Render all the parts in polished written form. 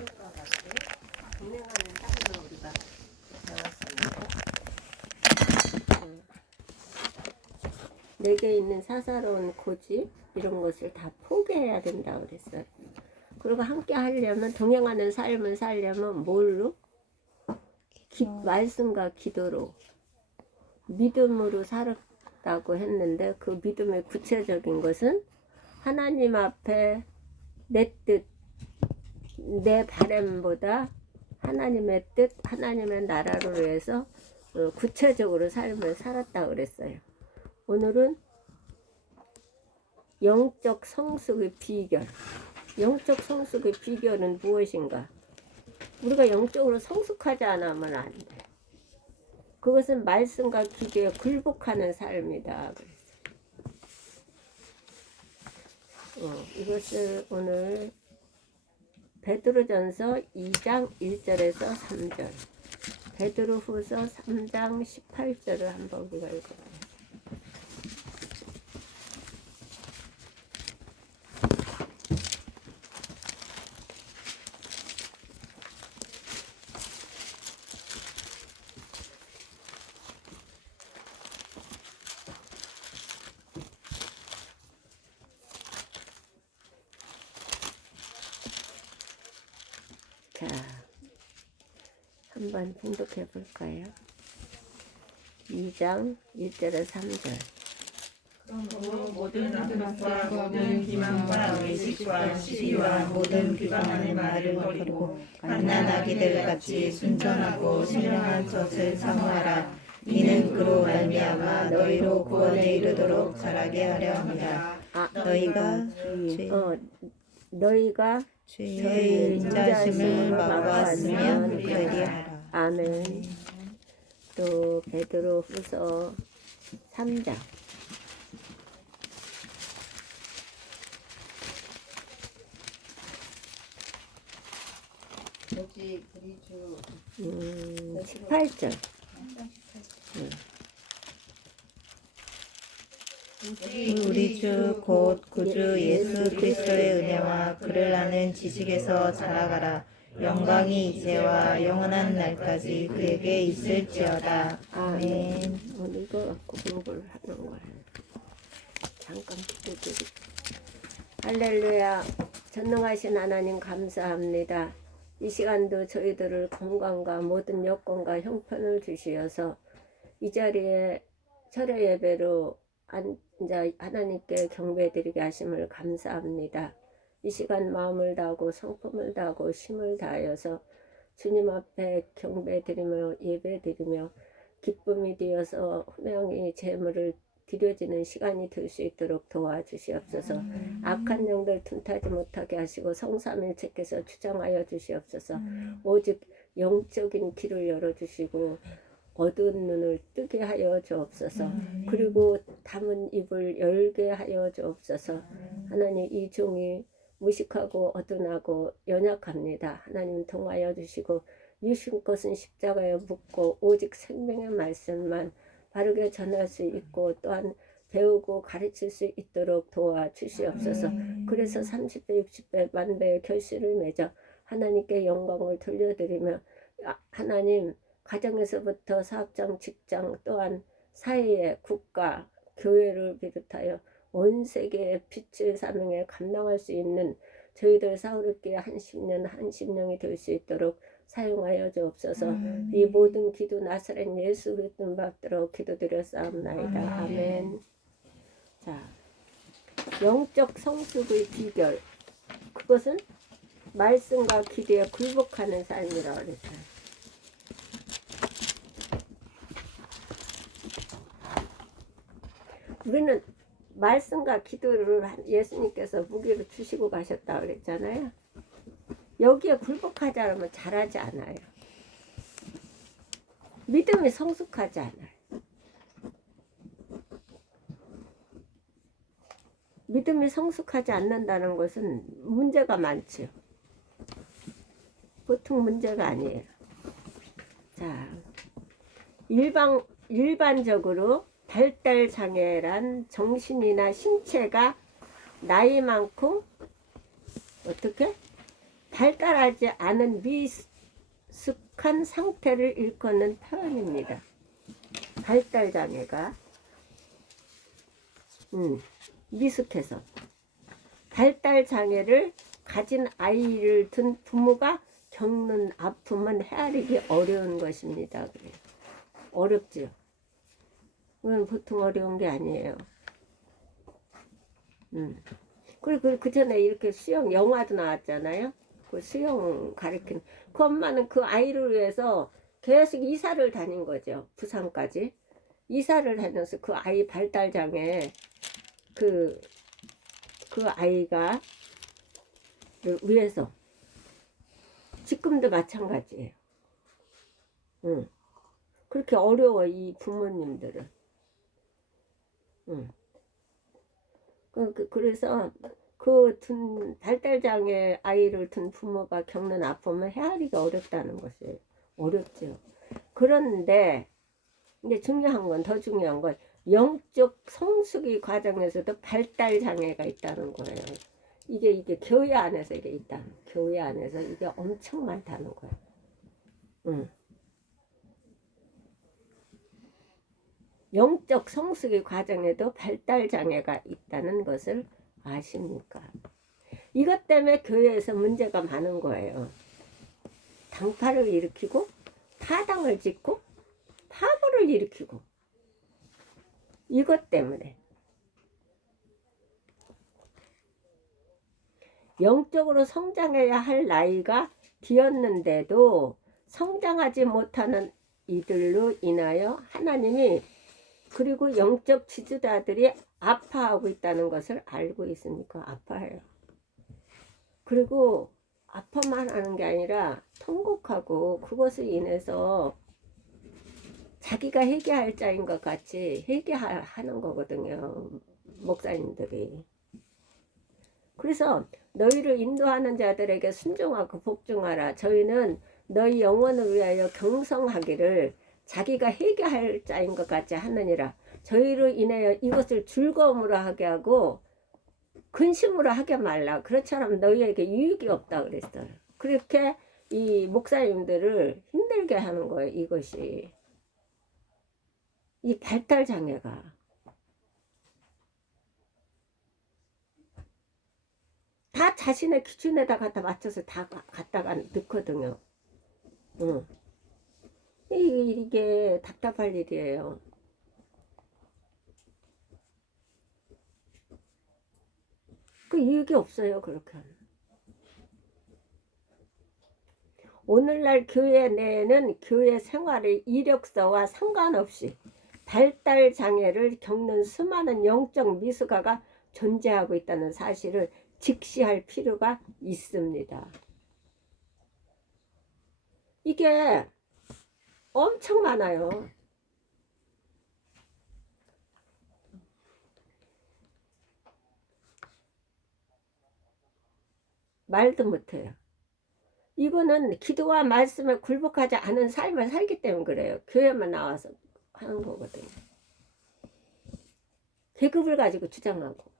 효과 같이 동행하는 삶을 우리가 배웠습니다. 내게 있는 사사로운 고집 이런 것을 다 포기해야 된다고 그랬어요. 그리고 함께 하려면 동행하는 삶을 살려면 뭘로? 말씀과 기도로 믿음으로 살았다고 했는데 그 믿음의 구체적인 것은 하나님 앞에 내 뜻, 내 바람보다 하나님의 뜻, 하나님의 나라를 위해서 구체적으로 삶을 살았다고 그랬어요. 오늘은 영적 성숙의 비결. 영적 성숙의 비결은 무엇인가? 우리가 영적으로 성숙하지 않으면 안 돼. 그것은 말씀과 기도에 굴복하는 삶이다. 이것을 오늘 베드로전서 2장 1절에서 3절, 베드로후서 3장 18절을 한번 우리가 읽어봐요. 자, 한번 봉독해 볼까요? 2장 1절에 3절. 그러므로 모든 낭만과 모든 기만과 외식과 시기와 모든 비방하는 말을 버리고 갓난아기들 같이 순전하고 신령한 것을 사모하라. 이는 그로 말미암아 너희로 구원에 이르도록 자라게 하려 함이라. 너희가 주의 인자심을 맛보았으면 그리하라. 아멘. 또 베드로후서 3장 18절. 우리 주 곧 구주 예수 그리스도의 은혜와 그를 아는 지식에서 자라가라. 영광이 이제와 영원한 날까지 그에게 있을지어다. 아멘. 오늘 이거 갖고 공부를 하는 거예요. 잠깐 기도드리고. 할렐루야. 전능하신 하나님 감사합니다. 이 시간도 저희들을 건강과 모든 여건과 형편을 주시어서 이 자리에 철회 예배로 앉아 하나님께 경배드리게 하심을 감사합니다. 이 시간 마음을 다하고 성품을 다하고 힘을 다하여서 주님 앞에 경배드리며 예배드리며 기쁨이 되어서 분명히 제물을 드려지는 시간이 될 수 있도록 도와주시옵소서. 악한 영들 틈타지 못하게 하시고 성삼일체께서 주장하여 주시옵소서. 오직 영적인 길을 열어주시고 어두운 눈을 뜨게 하여 주옵소서. 그리고 담은 입을 열게 하여 주옵소서. 하나님, 이 종이 무식하고 어둔하고 연약합니다. 하나님 통하여 주시고 주신 것은 십자가에 묻고 오직 생명의 말씀만 바르게 전할 수 있고 또한 배우고 가르칠 수 있도록 도와주시옵소서. 그래서 30배 60배 만배의 결실을 맺어 하나님께 영광을 돌려드리며 하나님 가정에서부터 사업장 직장 또한 사회에 국가 교회를 비롯하여 온 세계의 빛의 사명에 감당할 수 있는 저희들 사우르기의 한 심령이 될 수 있도록 사용하여 주옵소서. 이 모든 기도 나사렛 예수 그리스도 받들어 기도드렸사옵나이다. 아멘. 자, 영적 성숙의 비결, 그것은 말씀과 기도에 굴복하는 삶이라고 그랬어요. 우리는 말씀과 기도를 예수님께서 무기로 주시고 가셨다고 그랬잖아요. 여기에 굴복하지 않으면 잘하지 않아요. 믿음이 성숙하지 않아요. 믿음이 성숙하지 않는다는 것은 문제가 많죠. 보통 문제가 아니에요. 자, 일반적으로 발달장애란 정신이나 신체가 나이 많고 어떻게? 발달하지 않은 미숙한 상태를 일컫는 표현입니다. 발달 장애가 미숙해서 발달 장애를 가진 아이를 둔 부모가 겪는 아픔은 헤아리기 어려운 것입니다. 그래요. 어렵죠. 그건 보통 어려운 게 아니에요. 그리고 그 전에 이렇게 수영 영화도 나왔잖아요. 그 수영 가르치는 그 엄마는 그 아이를 위해서 계속 이사를 다닌 거죠. 부산까지 이사를 다녀서 그 아이 발달 장애 그 아이가 위해서 지금도 마찬가지예요. 그렇게 어려워 이 부모님들은. 그래서 발달 장애 아이를 둔 부모가 겪는 아픔을 헤아리기 어렵다는 것이에요. 어렵죠. 그런데 이제 더 중요한 건 영적 성숙의 과정에서도 발달 장애가 있다는 거예요. 이게 교회 안에서 이게 있다. 교회 안에서 이게 엄청 많다는 거예요. 영적 성숙의 과정에도 발달 장애가 있다는 것을 아십니까? 이것 때문에 교회에서 문제가 많은 거예요. 당파를 일으키고 타당을 짓고 파벌을 일으키고 이것 때문에 영적으로 성장해야 할 나이가 되었는데도 성장하지 못하는 이들로 인하여 하나님이 그리고 영적 지도자들이 아파하고 있다는 것을 알고 있으니까 아파해요. 그리고 아파만 하는 게 아니라 통곡하고 그것을 인해서 자기가 회개할 자인 것 같이 회개하는 거거든요. 목사님들이. 그래서 너희를 인도하는 자들에게 순종하고 복종하라. 저희는 너희 영혼을 위하여 경성하기를 자기가 회개할 자인 것 같이 하느니라. 저희로 인하여 이것을 즐거움으로 하게 하고 근심으로 하게 말라. 그렇처럼 너희에게 유익이 없다 그랬어요. 그렇게 이 목사님들을 힘들게 하는 거예요. 이것이 이 발달 장애가 다 자신의 기준에다 갖다 맞춰서 다 갖다가 넣거든요. 이게 답답할 일이에요. 그 이유가 없어요. 그렇게 하면. 오늘날 교회 내에는 교회 생활의 이력서와 상관없이 발달 장애를 겪는 수많은 영적 미숙아가 존재하고 있다는 사실을 직시할 필요가 있습니다. 이게 엄청 많아요. 말도 못해요. 이거는 기도와 말씀에 굴복하지 않은 삶을 살기 때문에 그래요. 교회만 나와서 하는 거거든요. 계급을 가지고 주장하고.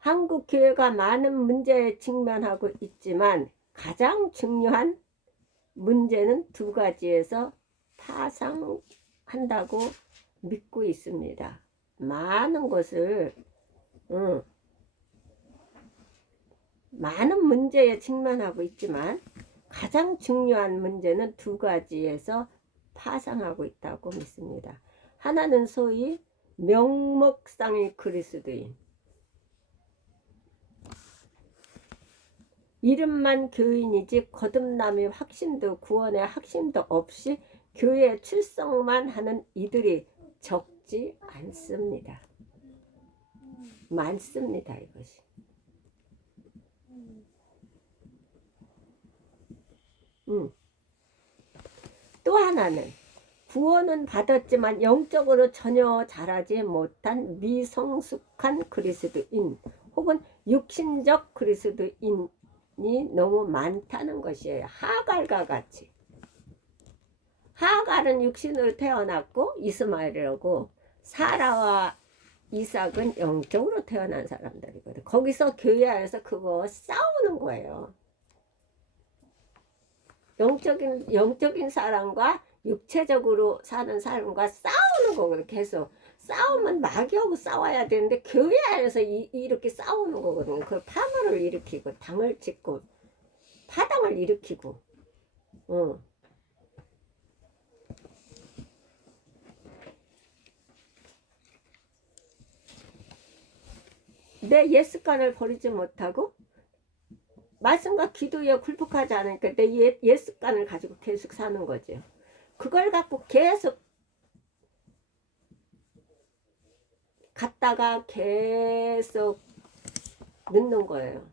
한국 교회가 많은 문제에 직면하고 있지만 가장 중요한 문제는 두 가지에서 파상한다고 믿고 있습니다. 많은 것을 많은 문제에 직면하고 있지만 가장 중요한 문제는 두 가지에서 파상하고 있다고 믿습니다. 하나는 소위 명목상의 그리스도인, 이름만 교인이지 거듭남의 확신도 구원의 확신도 없이 교회에 출석만 하는 이들이 적지 않습니다. 많습니다. 이것이. 또 하나는 구원은 받았지만 영적으로 전혀 자라지 못한 미성숙한 그리스도인 혹은 육신적 그리스도인이 너무 많다는 것이에요. 하갈과 같이. 하갈은 육신으로 태어났고 이스마엘이라고, 사라와 이삭은 영적으로 태어난 사람들이거든. 거기서 교회 안에서 그거 싸우는 거예요. 영적인 사람과 육체적으로 사는 사람과 싸우는 거거든. 계속 싸우면 마귀하고 싸워야 되는데 교회 안에서 이렇게 싸우는 거거든요. 그 파멸을 일으키고 당을 짓고 파당을 일으키고. 내 옛습관을 버리지 못하고 말씀과 기도에 굴복하지 않으니까 내 옛습관을 가지고 계속 사는 거죠. 그걸 갖고 계속 갔다가 계속 넣는 거예요.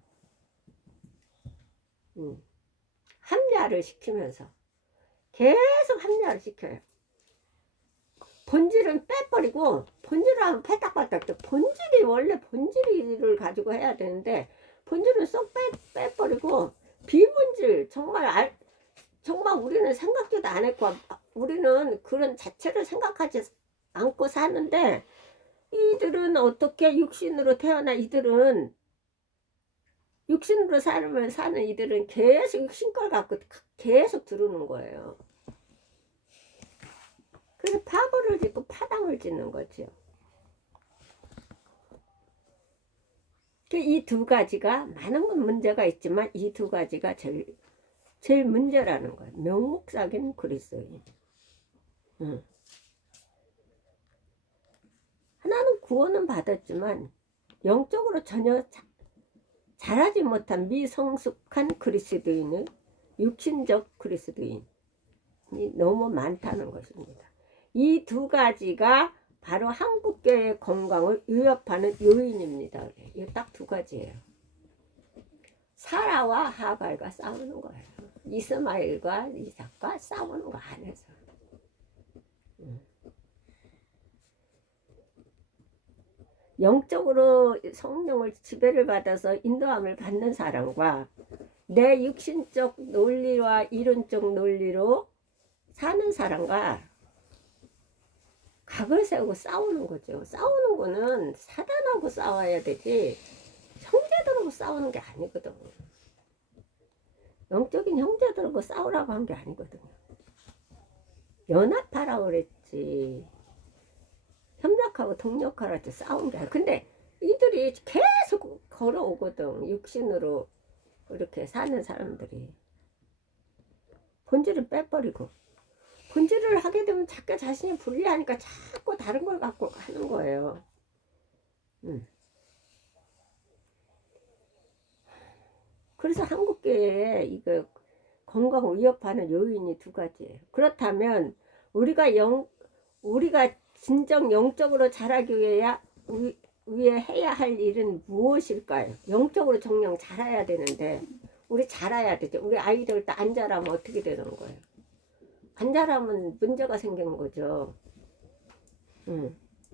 합리화를 시키면서 계속 합리화를 시켜요. 본질은 빼버리고, 본질을 하면 팔딱팔딱 돼. 본질이 원래 본질을 가지고 해야 되는데 본질은 쏙 빼버리고 비본질, 정말 우리는 생각지도 안 했고, 우리는 그런 자체를 생각하지 않고 사는데, 이들은 어떻게 육신으로 태어나, 이들은 육신으로 사는 이들은 계속 육신 걸 갖고 계속 들어오는 거예요. 그래서 파벌을 짓고 파당을 짓는 거죠. 이 두 가지가 많은 문제가 있지만 이 두 가지가 제일 문제라는 거예요. 명목상인 그리스도인. 하나는 구원은 받았지만 영적으로 전혀 자라지 못한 미성숙한 그리스도인은 육신적 그리스도인이 너무 많다는 것입니다. 이 두 가지가 바로 한국교회의 건강을 위협하는 요인입니다. 이게 딱 두 가지예요. 사라와 하갈과 싸우는 거예요. 이스마엘과 이삭과 싸우는 거 안에서. 영적으로 성령을 지배를 받아서 인도함을 받는 사람과 내 육신적 논리와 이론적 논리로 사는 사람과 각을 세우고 싸우는 거죠. 싸우는 거는 사단하고 싸워야 되지 형제들하고 싸우는 게 아니거든. 영적인 형제들하고 싸우라고 한 게 아니거든요. 연합하라고 그랬지. 협력하고 동력하라 고 싸운 게 아니야. 근데 이들이 계속 걸어오거든. 육신으로 이렇게 사는 사람들이. 본질을 빼버리고. 본질을 하게 되면 자꾸 자신이 불리하니까 자꾸 다른 걸 갖고 하는 거예요. 그래서 한국교회에 이거 건강을 위협하는 요인이 두 가지예요. 그렇다면 우리가 진정 영적으로 자라기 위해 해야 할 일은 무엇일까요? 영적으로 정령 자라야 되는데 우리 자라야 되죠. 우리 아이들 안 자라면 어떻게 되는 거예요? 안 자라면 문제가 생기는 거죠.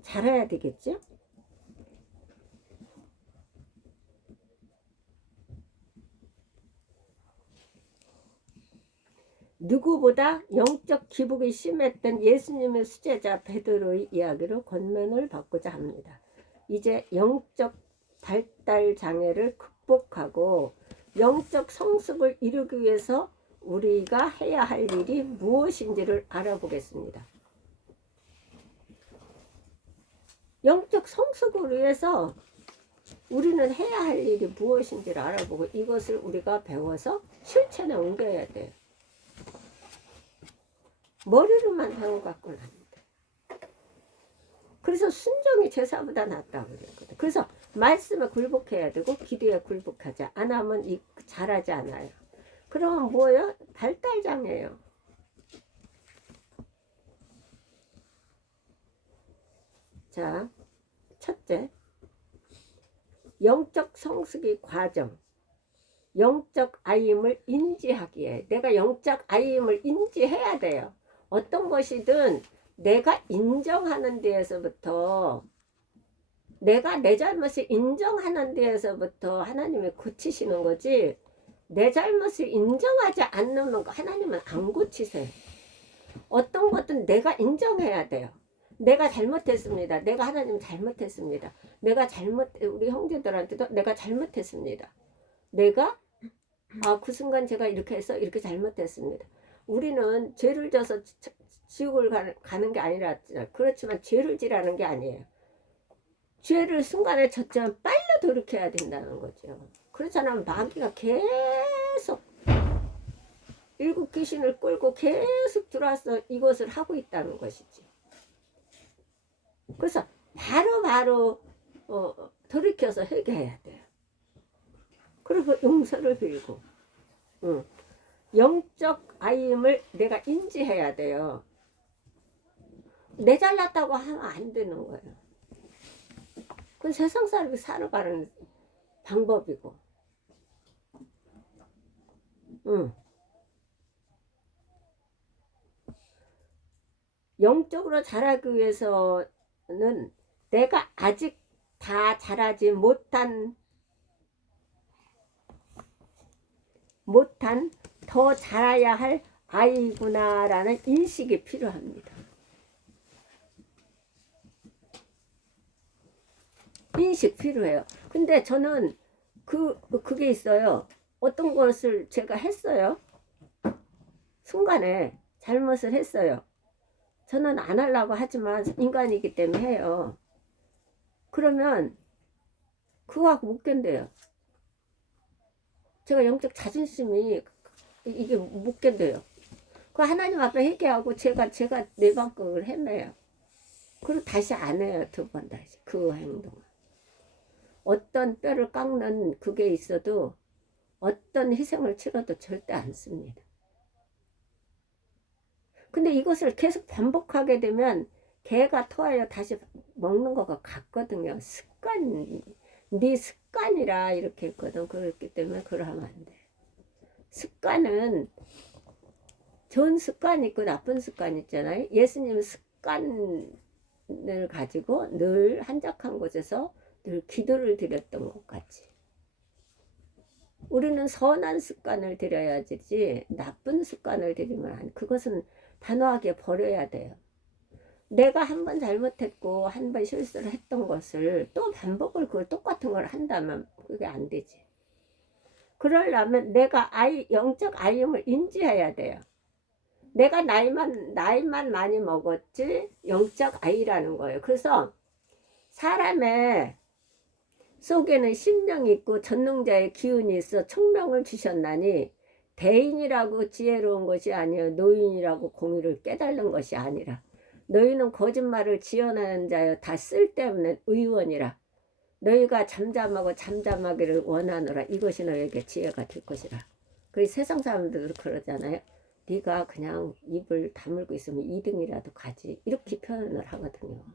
자라야 되겠죠? 누구보다 영적 기복이 심했던 예수님의 수제자 베드로의 이야기로 권면을 받고자 합니다. 이제 영적 발달 장애를 극복하고 영적 성숙을 이루기 위해서 우리가 해야 할 일이 무엇인지를 알아보겠습니다. 영적 성숙을 위해서 우리는 해야 할 일이 무엇인지를 알아보고 이것을 우리가 배워서 실천에 옮겨야 돼요. 머리로만 배워갖고는 안 돼. 그래서 순종이 제사보다 낫다고 그랬거든. 그래서 말씀에 굴복해야 되고 기도에 굴복하지 않으면 잘하지 않아요. 그러면 뭐예요? 발달장애예요. 자, 첫째, 영적 성숙의 과정. 영적 아임을 인지하기에 내가 영적 아임을 인지해야 돼요. 어떤 것이든 내가 인정하는 데에서부터 내가 내 잘못을 인정하는 데에서부터 하나님이 고치시는 거지 내 잘못을 인정하지 않는 거 하나님은 안 고치세요. 어떤 것든 내가 인정해야 돼요. 내가 잘못했습니다. 내가 하나님 잘못했습니다. 우리 형제들한테도 내가 잘못했습니다. 내가 그 순간 제가 이렇게 해서 이렇게 잘못했습니다. 우리는 죄를 져서 지옥을 가는 게 아니라, 그렇지만 죄를 지라는 게 아니에요. 죄를 순간에 졌지만 빨리 돌이켜야 된다는 거죠. 그렇잖아. 마귀가 계속 일곱 귀신을 끌고 계속 들어와서 이것을 하고 있다는 것이지. 그래서 바로 돌이켜서 회개해야 돼요. 그리고 용서를 빌고, 영적 아임을 내가 인지해야 돼요. 내 잘났다고 하면 안 되는 거예요. 그건 세상 사람이 살아가는 방법이고, 영적으로 자라기 위해서는 내가 아직 다 자라지 못한 더 자라야 할 아이구나라는 인식이 필요합니다. 인식 필요해요. 근데 저는 그게 있어요. 어떤 것을 제가 했어요. 순간에 잘못을 했어요. 저는 안 하려고 하지만 인간이기 때문에 해요. 그러면 그거하고 못 견뎌요. 제가 영적 자존심이 이게 못 견뎌요. 그 하나님 앞에 회개하고 제가 내 방법을 헤매요. 그리고 다시 안 해요. 두 번 다시 그 행동을. 어떤 뼈를 깎는 그게 있어도 어떤 희생을 치러도 절대 안 씁니다. 근데 이것을 계속 반복하게 되면 개가 토하여 다시 먹는 거가 같거든요. 네 습관이라 이렇게 했거든. 그렇기 때문에 그러면 안 돼. 습관은 좋은 습관이 있고 나쁜 습관이 있잖아요. 예수님은 습관을 가지고 늘 한적한 곳에서 늘 기도를 드렸던 것 같이. 우리는 선한 습관을 들여야지 나쁜 습관을 들이면 안, 그것은 단호하게 버려야 돼요. 내가 한 번 잘못했고 한 번 실수를 했던 것을 또 반복을 그걸 똑같은 걸 한다면 그게 안 되지. 그러려면 내가 영적 아임을 인지해야 돼요. 내가 나이만 많이 먹었지 영적 아이라는 거예요. 그래서 사람의 속에는 심령이 있고 전능자의 기운이 있어 총명을 주셨나니 대인이라고 지혜로운 것이 아니요 노인이라고 공의를 깨달는 것이 아니라 너희는 거짓말을 지어내는 자여 다 쓸데없는 의원이라 너희가 잠잠하고 잠잠하기를 원하노라 이것이 너희에게 지혜가 될 것이라. 그래서 세상 사람들도 그러잖아요. 네가 그냥 입을 다물고 있으면 2등이라도 가지 이렇게 표현을 하거든요.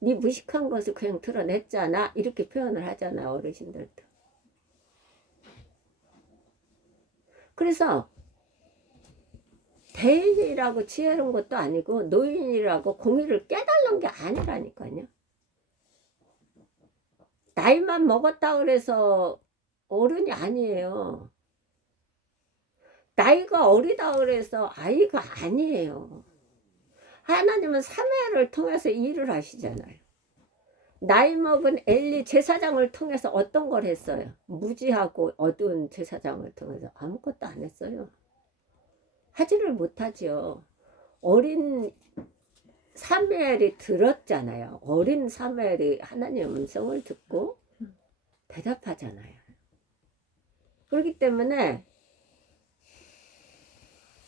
네 무식한 것을 그냥 드러냈잖아 이렇게 표현을 하잖아 어르신들도. 그래서 대인이라고 지혜로운 것도 아니고 노인이라고 공의를 깨달는 게 아니라니까요. 나이만 먹었다 그래서 어른이 아니에요. 나이가 어리다 그래서 아이가 아니에요. 하나님은 삼회를 통해서 일을 하시잖아요. 나이 먹은 엘리 제사장을 통해서 어떤 걸 했어요? 무지하고 어두운 제사장을 통해서 아무것도 안 했어요. 하지를 못하지요. 어린 사무엘이 들었잖아요. 어린 사무엘이 하나님의 음성을 듣고 대답하잖아요. 그렇기 때문에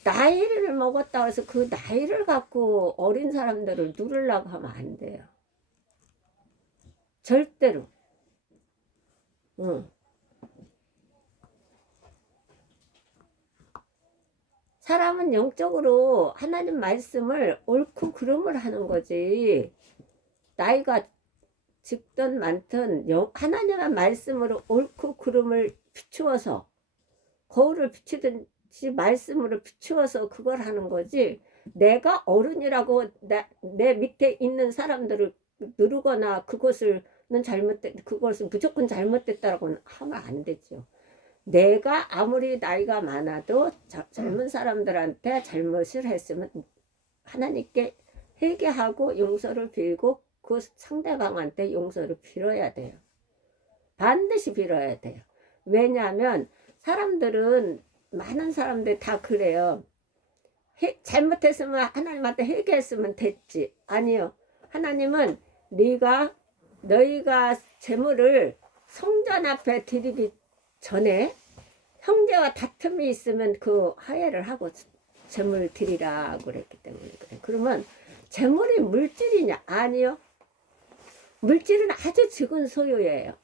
나이를 먹었다고 해서 그 나이를 갖고 어린 사람들을 누르려고 하면 안 돼요. 절대로. 사람은 영적으로 하나님 말씀을 옳고 그름을 하는 거지. 나이가 적든 많든 하나님의 말씀으로 옳고 그름을 비추어서 거울을 비추듯이 말씀으로 비추어서 그걸 하는 거지. 내가 어른이라고 내 밑에 있는 사람들을 누르거나 그것을 잘못됐, 그것을 무조건 잘못됐다라고 하면 안 되죠. 내가 아무리 나이가 많아도 젊은 사람들한테 잘못을 했으면 하나님께 회개하고 용서를 빌고 그 상대방한테 용서를 빌어야 돼요. 반드시 빌어야 돼요. 왜냐하면 사람들은, 많은 사람들이 다 그래요. 잘못했으면 하나님한테 회개했으면 됐지. 아니요. 하나님은 너희가 재물을 성전 앞에 드리기 전에 형제와 다툼이 있으면 그 화해를 하고 재물 드리라 그랬기 때문에 그래. 그러면 재물이 물질이냐? 아니요. 물질은 아주 적은 소유예요.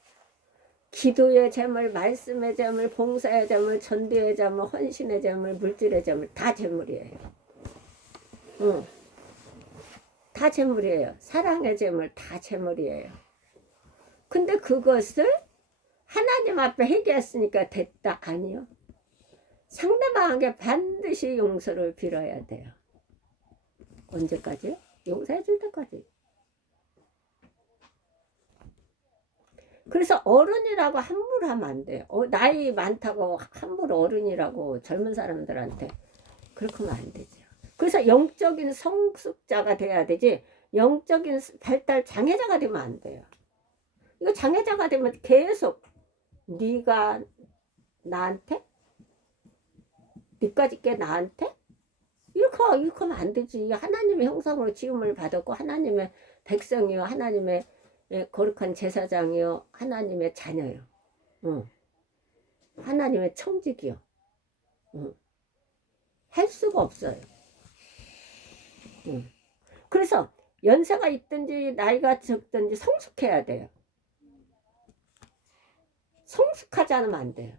기도의 재물, 말씀의 재물, 봉사의 재물, 전도의 재물, 헌신의 재물, 물질의 재물 다 재물이에요. 다 재물이에요. 사랑의 재물 다 재물이에요. 근데 그것을 하나님 앞에 회개했으니까 됐다? 아니요. 상대방에게 반드시 용서를 빌어야 돼요. 언제까지요? 용서해 줄 때까지. 그래서 어른이라고 함부로 하면 안 돼요. 나이 많다고 함부로 어른이라고 젊은 사람들한테 그렇게 하면 안 되죠. 그래서 영적인 성숙자가 돼야 되지 영적인 발달 장애자가 되면 안 돼요. 이거 장애자가 되면 계속 네가 나한테? 니까지 게 나한테? 이렇게 하면 안 되지. 하나님의 형상으로 지음을 받았고 하나님의 백성이요, 하나님의 거룩한 제사장이요, 하나님의 자녀요. 하나님의 청직이요. 할 수가 없어요. 그래서 연세가 있든지 나이가 적든지 성숙해야 돼요. 성숙하지 않으면 안 돼요.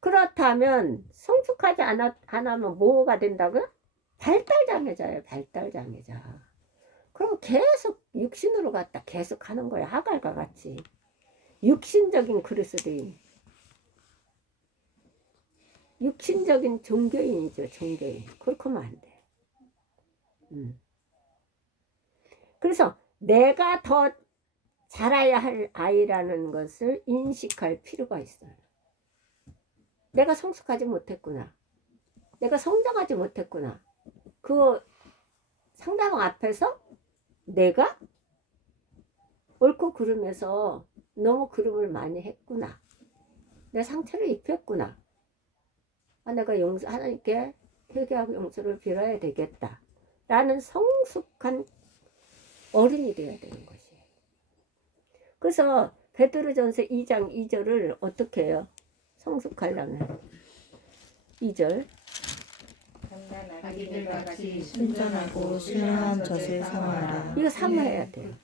그렇다면 성숙하지 않으면 뭐가 된다고요? 발달장애자예요. 발달장애자. 그럼 계속 육신으로 갔다 계속 하는 거예요. 하갈과 같이. 육신적인 그리스도인. 육신적인 종교인이죠. 종교인. 그렇게 하면 안 돼요. 그래서 내가 더 자라야 할 아이라는 것을 인식할 필요가 있어요. 내가 성숙하지 못했구나. 내가 성장하지 못했구나. 그 상대방 앞에서 내가 옳고 그름에서 너무 그름을 많이 했구나. 내 상처를 입혔구나. 내가 하나님께 회개하고 용서를 빌어야 되겠다. 라는 성숙한 어른이 되어야 되는 것이에요. 그래서 베드로전서 2장 2절을 어떻게 해요? 성숙하려면 2절 아기들과 같이 순전하고 신령한 젖을 사모하라. 이거 사모해야 돼요.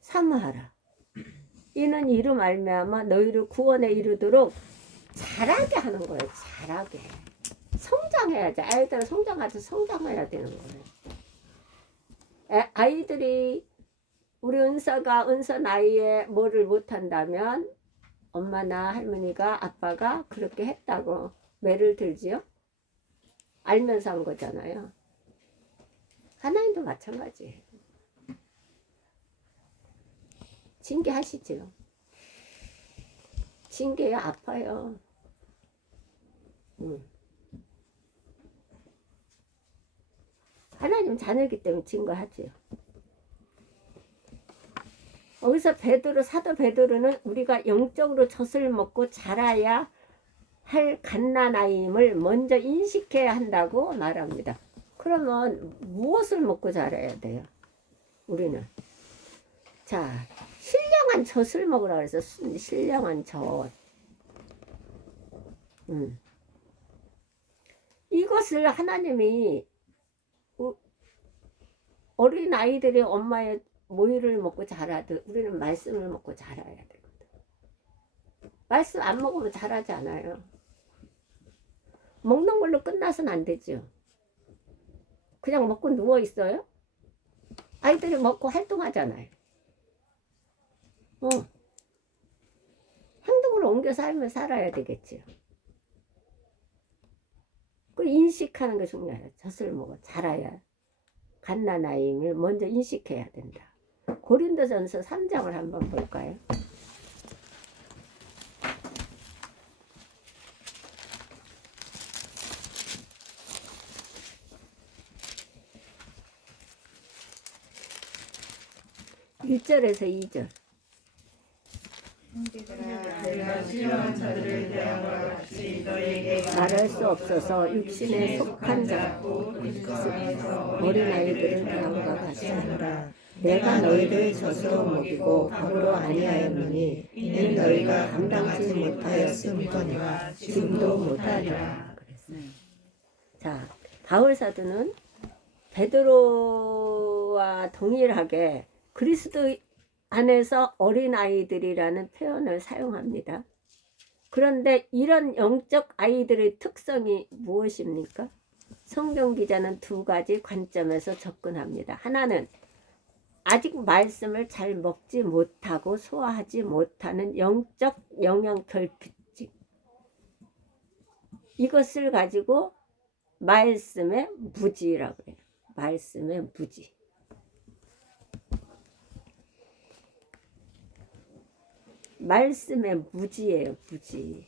사모하라. 이는 이로 말미암아 너희를 구원에 이르도록 자라게 하는 거예요. 자라게. 성장해야지. 아이들은 성장해야 되는 거예요. 아이들이 우리 은서 나이에 뭐를 못한다면 엄마나 할머니가 아빠가 그렇게 했다고 매를 들지요? 알면서 한 거잖아요. 하나님도 마찬가지예요. 징계하시죠. 징계야 아파요. 하나님 자녀이기 때문에 징계하지요. 여기서 사도 베드로는 우리가 영적으로 젖을 먹고 자라야 할 갓난아임을 먼저 인식해야 한다고 말합니다. 그러면 무엇을 먹고 자라야 돼요? 우리는 자, 신령한 젖을 먹으라 그래서 신령한 젖. 이것을 하나님이 어린 아이들이 엄마의 모유를 먹고 자라듯 우리는 말씀을 먹고 자라야 되거든. 말씀 안 먹으면 자라지 않아요. 먹는 걸로 끝나서는 안 되죠. 그냥 먹고 누워 있어요? 아이들이 먹고 활동하잖아요. 행동을 옮겨 살아야 되겠지요. 그 인식하는 게 중요해요. 젖을 먹어 자라야. 갓난아이임을 먼저 인식해야 된다. 고린도전서 3장을 한번 볼까요? (1절에서) (2절) 내가 시험한 자들을 대함과 같이 너희에게 말할 수 없어서 육신에 속한 자 어린아이들을 대함과 같이 하노라. 내가 너희를 젖으로 먹이고 밥으로 아니하였느니 이는 너희가 감당치 못하였음이거니와 지금도 못하리라. 자, 바울 사도는 베드로와 동일하게 그리스도 안에서 어린아이들이라는 표현을 사용합니다. 그런데 이런 영적 아이들의 특성이 무엇입니까? 성경 기자는 두 가지 관점에서 접근합니다. 하나는 아직 말씀을 잘 먹지 못하고 소화하지 못하는 영적 영양 결핍증. 이것을 가지고 말씀의 무지라고 해요. 말씀의 무지. 말씀의 무지예요. 무지.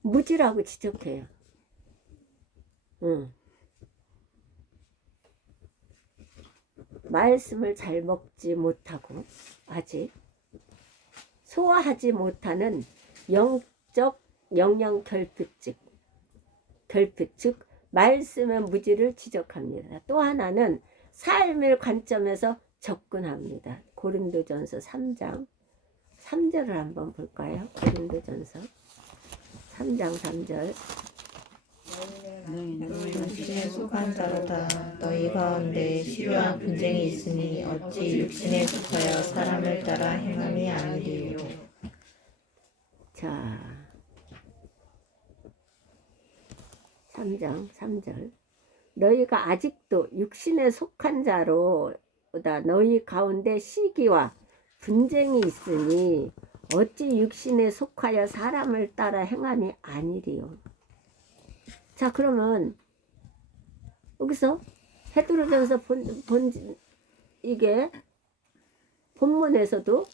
무지라고 지적해요. 말씀을 잘 먹지 못하고 아직 소화하지 못하는 영적 영양 결핍증, 즉 말씀의 무지를 지적합니다. 또 하나는 삶의 관점에서 접근합니다. 고린도전서 3장 3절을 한번 볼까요? 고린도전서 3장 3절. 너희는 육신에 속한 자로다. 너희 가운데 시기와 분쟁이 있으니 어찌 육신에 속하여 사람을 따라 행함이 아니리요. 자, 3장 3절. 너희가 아직도 육신에 속한 자로다. 너희 가운데 시기와 분쟁이 있으니 어찌 육신에 속하여 사람을 따라 행함이 아니리요. 자, 그러면 여기서 베드로전서 이게 본문에서도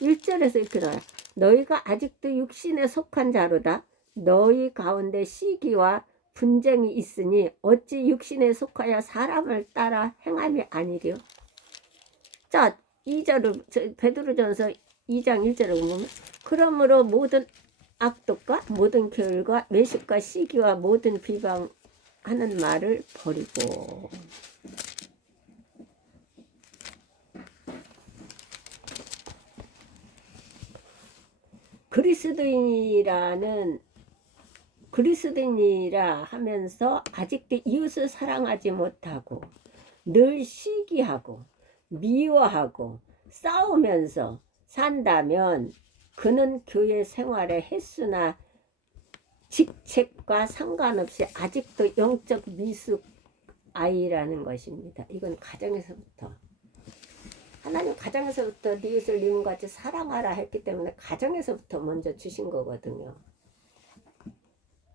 1절에서 이렇게 나와요. 너희가 아직도 육신에 속한 자로다. 너희 가운데 시기와 분쟁이 있으니 어찌 육신에 속하여 사람을 따라 행함이 아니리요. 자, 2절을 베드로전서 2장 1절을 보면 그러므로 모든 악독과 모든 게을과 매식과 시기와 모든 비방하는 말을 버리고. 그리스도인이라 하면서 아직도 이웃을 사랑하지 못하고 늘 시기하고 미워하고 싸우면서 산다면 그는 교회 생활의 횟수나 직책과 상관없이 아직도 영적 미숙 아이라는 것입니다. 이건 가정에서부터 하나님 가정에서부터 네 이웃을 네 몸같이 사랑하라 했기 때문에 가정에서부터 먼저 주신 거거든요.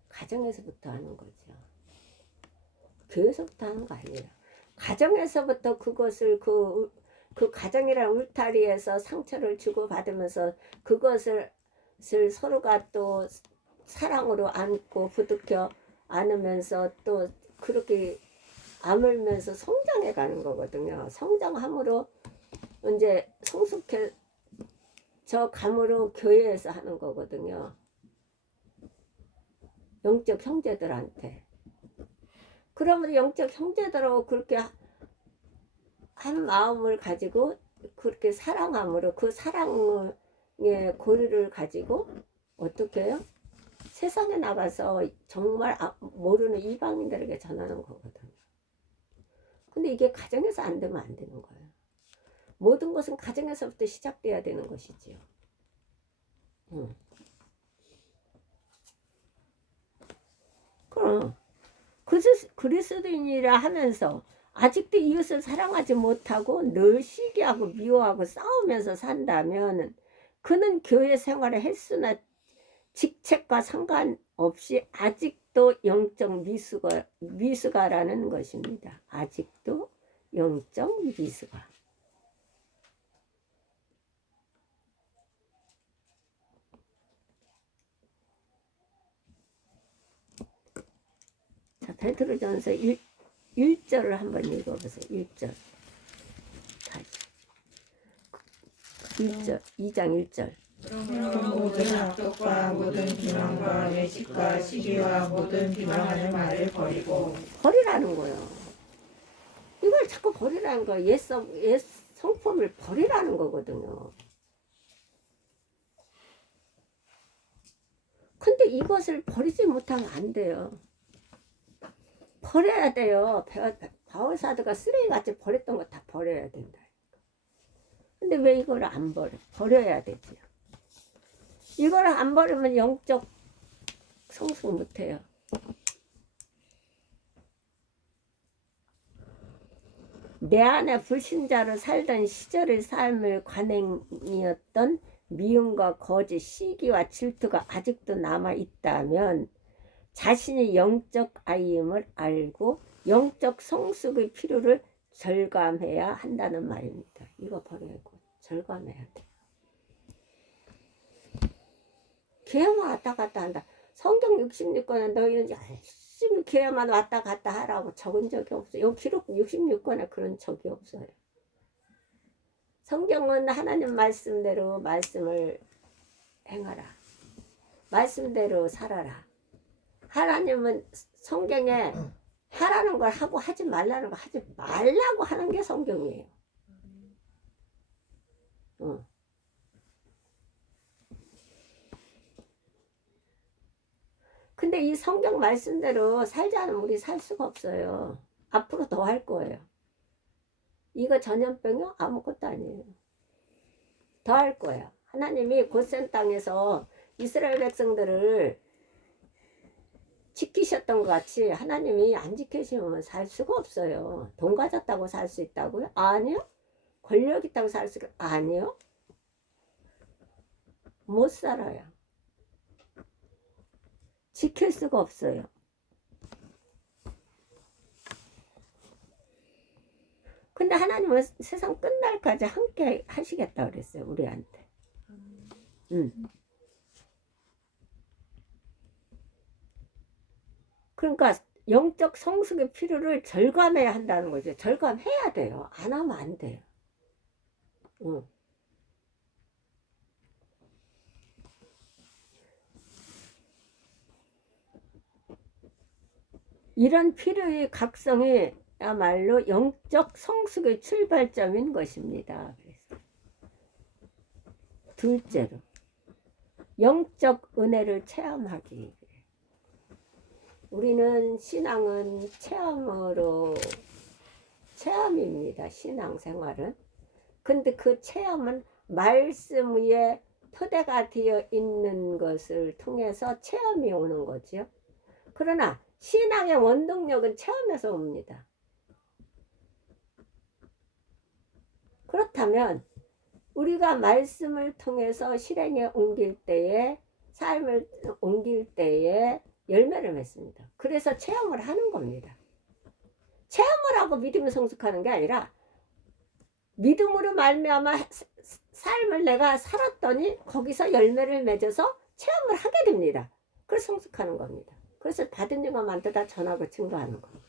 가정에서부터 하는 거죠. 교회에서부터 하는 거 아니에요. 가정에서부터 그것을 그 가정이라는 울타리에서 상처를 주고받으면서 그것을 서로가 또 사랑으로 안고 부둥켜 안으면서 또 그렇게 아물면서 성장해 가는 거거든요. 성장함으로 이제 성숙해 저 감으로 교회에서 하는 거거든요. 영적 형제들한테. 그러면 영적 형제들하고 그렇게 한 마음을 가지고 그렇게 사랑함으로 그 사랑의 고리를 가지고 어떻게 해요? 세상에 나가서 정말 모르는 이방인들에게 전하는 거거든요. 근데 이게 가정에서 안 되면 안 되는 거예요. 모든 것은 가정에서부터 시작돼야 되는 것이지요. 그럼 그리스도인이라 하면서 아직도 이웃을 사랑하지 못하고 늘 시기하고 미워하고 싸우면서 산다면 그는 교회 생활의 횟수나 직책과 상관없이 아직도 영적 미숙아라는 것입니다. 아직도 영적 미숙아. 자, 베드로전서 1절을 한번 읽어보세요. 1절. 다시. 1절, 2장 1절. 그러므로 모든 악독과 모든 비방과 외식과 시기와 모든 비방하는 말을 버리고 버리라는 거예요. 이걸 자꾸 버리라는 거예요. 옛 성품을 버리라는 거거든요. 근데 이것을 버리지 못하면 안 돼요. 버려야 돼요. 바울사도가 쓰레기같이 버렸던 거 다 버려야 된다. 근데 왜 이걸 안 버려? 버려야 되지요. 이걸 안 버리면 영적 성숙 못해요. 내 안에 불신자로 살던 시절의 삶을 관행이었던 미움과 거짓, 시기와 질투가 아직도 남아있다면 자신이 영적 아이임을 알고 영적 성숙의 필요를 절감해야 한다는 말입니다. 이거 버리고 절감해야 돼. 교회만 왔다 갔다 한다. 성경 66권에 너희는 열심히 교회만 왔다 갔다 하라고 적은 적이 없어요. 여기 기록 66권에 그런 적이 없어요. 성경은 하나님 말씀대로 말씀을 행하라. 말씀대로 살아라. 하나님은 성경에 하라는 걸 하고 하지 말라는 걸 하지 말라고 하는 게 성경이에요. 근데 이 성경 말씀대로 살지 않으면 우리 살 수가 없어요. 앞으로 더 할 거예요. 이거 전염병이요? 아무것도 아니에요. 더 할 거예요. 하나님이 고센 땅에서 이스라엘 백성들을 지키셨던 것 같이 하나님이 안 지키시면 살 수가 없어요. 돈 가졌다고 살 수 있다고요? 아니요. 권력 있다고 살 수 있다고? 아니요. 못 살아요. 지킬 수가 없어요. 근데 하나님은 세상 끝날까지 함께 하시겠다 그랬어요. 우리한테. 그러니까 영적 성숙의 필요를 절감해야 한다는 거죠. 절감해야 돼요. 안 하면 안 돼요. 이런 필요의 각성이야말로 영적 성숙의 출발점인 것입니다. 둘째로 영적 은혜를 체험하기. 우리는 신앙은 체험입니다. 신앙생활은. 근데 그 체험은 말씀 위에 토대가 되어 있는 것을 통해서 체험이 오는 거죠. 그러나 신앙의 원동력은 체험에서 옵니다. 그렇다면 우리가 말씀을 통해서 실행에 옮길 때에, 삶을 옮길 때에 열매를 맺습니다. 그래서 체험을 하는 겁니다. 체험을 하고 믿음을 성숙하는 게 아니라 믿음으로 말미암아 삶을 내가 살았더니 거기서 열매를 맺어서 체험을 하게 됩니다. 그래서 성숙하는 겁니다. 그래서 받은 것만도 다 전하고 증거하는 겁니다.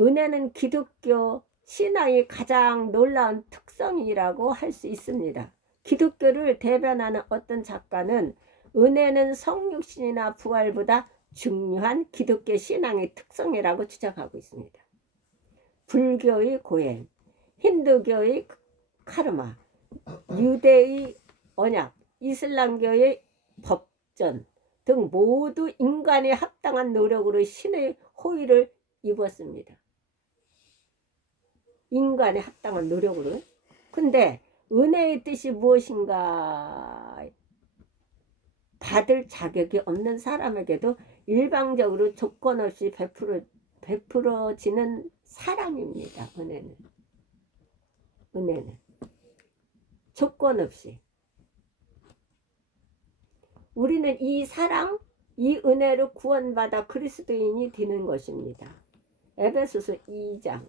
은혜는 기독교 신앙의 가장 놀라운 특성이라고 할 수 있습니다. 기독교를 대변하는 어떤 작가는 은혜는 성육신이나 부활보다 중요한 기독교 신앙의 특성이라고 주장하고 있습니다. 불교의 고행, 힌두교의 카르마, 유대의 언약, 이슬람교의 법전 등 모두 인간의 합당한 노력으로 신의 호의를 입었습니다. 인간의 합당한 노력으로. 근데 은혜의 뜻이 무엇인가? 받을 자격이 없는 사람에게도 일방적으로 조건 없이 베풀어지는 사랑입니다. 은혜는 조건 없이 우리는 이 사랑, 이 은혜로 구원받아 그리스도인이 되는 것입니다. 에베소서 2장.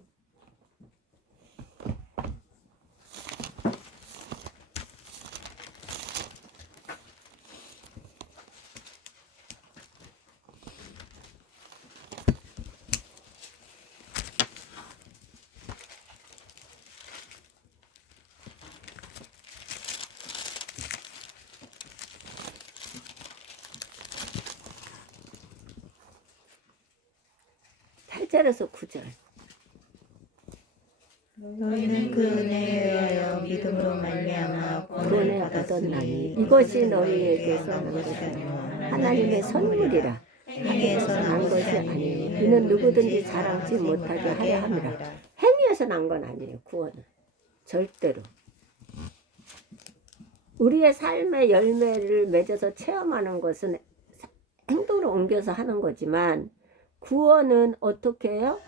팔절에서 9절. 너희는 그 은혜에 의하여 믿음으로 말미암아 구원을 받았으니 이것이 너희에게서 난 것이 아니요 하나님의 선물이라. 행위에서 난 것이 아니요 이는 누구든지 자랑치 못하게 하려 함이라. 행위에서 난 건 아니에요. 구원은 절대로 우리의 삶의 열매를 맺어서 체험하는 것은 행동으로 옮겨서 하는 거지만, 구원은 어떻게 해요?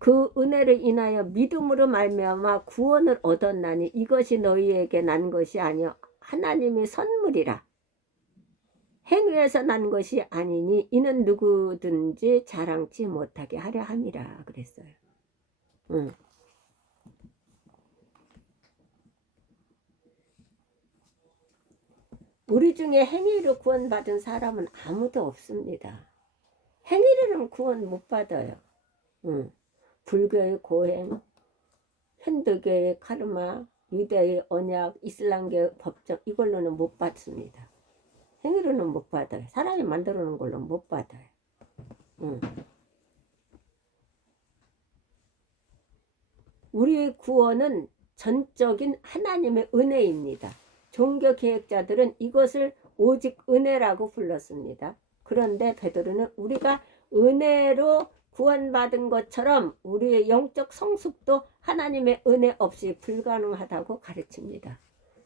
그 은혜를 인하여 믿음으로 말미암아 구원을 얻었나니 이것이 너희에게 난 것이 아니요 하나님의 선물이라. 행위에서 난 것이 아니니 이는 누구든지 자랑치 못하게 하려 함이라 그랬어요. 우리 중에 행위로 구원받은 사람은 아무도 없습니다. 행위로는 구원 못 받아요. 불교의 고행, 현대교의 카르마, 유대의 언약, 이슬람교의 법정, 이걸로는 못 받습니다. 행위로는 못 받아요. 사람이 만들어 놓은 걸로 못 받아요. 우리의 구원은 전적인 하나님의 은혜입니다. 종교 개혁자들은 이것을 오직 은혜라고 불렀습니다. 그런데 베드로는 우리가 은혜로 구원받은 것처럼 우리의 영적 성숙도 하나님의 은혜 없이 불가능하다고 가르칩니다.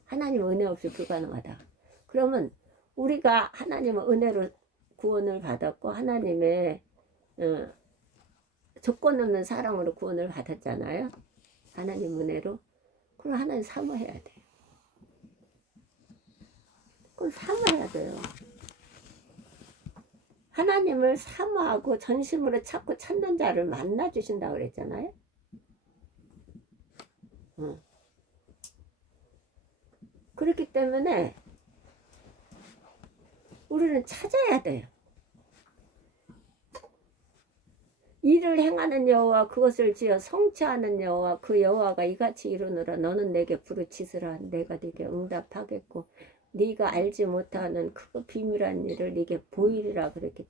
하나님 은혜 없이 불가능하다. 그러면 우리가 하나님의 은혜로 구원을 받았고 하나님의 조건 없는 사랑으로 구원을 받았잖아요. 하나님 은혜로. 그럼 하나님 사모해야 돼요. 그럼 사모해야 돼요. 하나님을 사모하고 전심으로 찾고 찾는 자를 만나 주신다고 그랬잖아요. 그렇기 때문에 우리는 찾아야 돼요. 이를 행하는 여호와 그것을 지어 성취하는 여호와 그 여호와가 이같이 이루노라. 너는 내게 부르짖으라. 내가 네게 응답하겠고 네가 알지 못하는 크고 비밀한 일을 네게 보이리라. 그랬기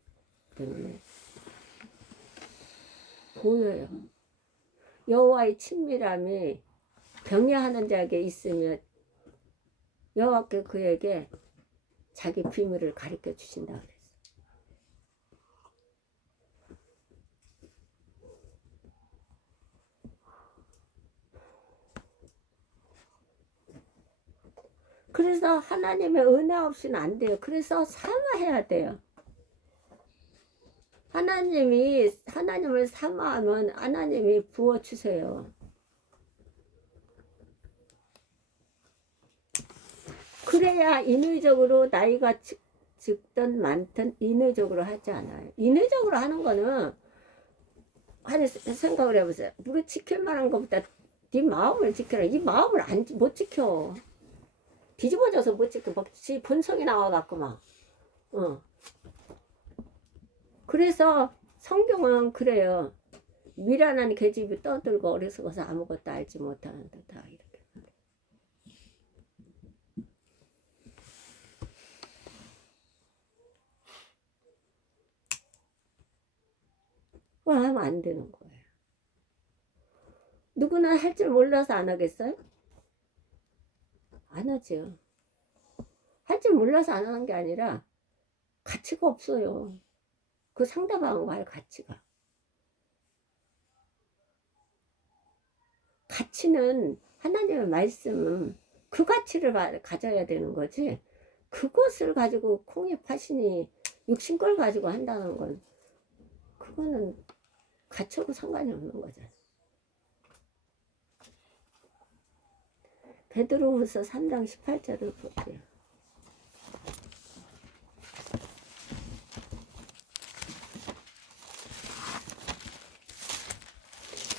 때문에 보여요. 여호와의 친밀함이 경외하는 자에게 있으면 여호와께 그에게 자기 비밀을 가르쳐 주신다 그랬어요. 그래서 하나님의 은혜 없이는 안 돼요. 그래서 사모해야 돼요. 하나님을 사모하면 하나님이 부어주세요. 그래야 인위적으로 나이가 적든 많든 인위적으로 하지 않아요. 인위적으로 하는 거는 생각을 해보세요. 우리 지킬 만한 것보다 네 마음을 지켜라. 이 마음을 못 지켜. 뒤집어져서 못 지켜. 지 본성이 나와갖고 막. 그래서 성경은 그래요. 미련한 계집이 떠들고 어리석어서 아무것도 알지 못하는 듯다 이렇게. 그걸 하면 안 되는 거예요. 누구나 할 줄 몰라서 안 하겠어요? 안 하죠. 할 줄 몰라서 안 하는 게 아니라 가치가 없어요. 그 상대방하고 할 가치가. 가치는 하나님의 말씀은 그 가치를 가져야 되는 거지. 그것을 가지고 콩잎 파시니 육신걸 가지고 한다는 건 그거는 가치하고 상관이 없는 거잖아. 베드로후서 3장 18절을 볼게요.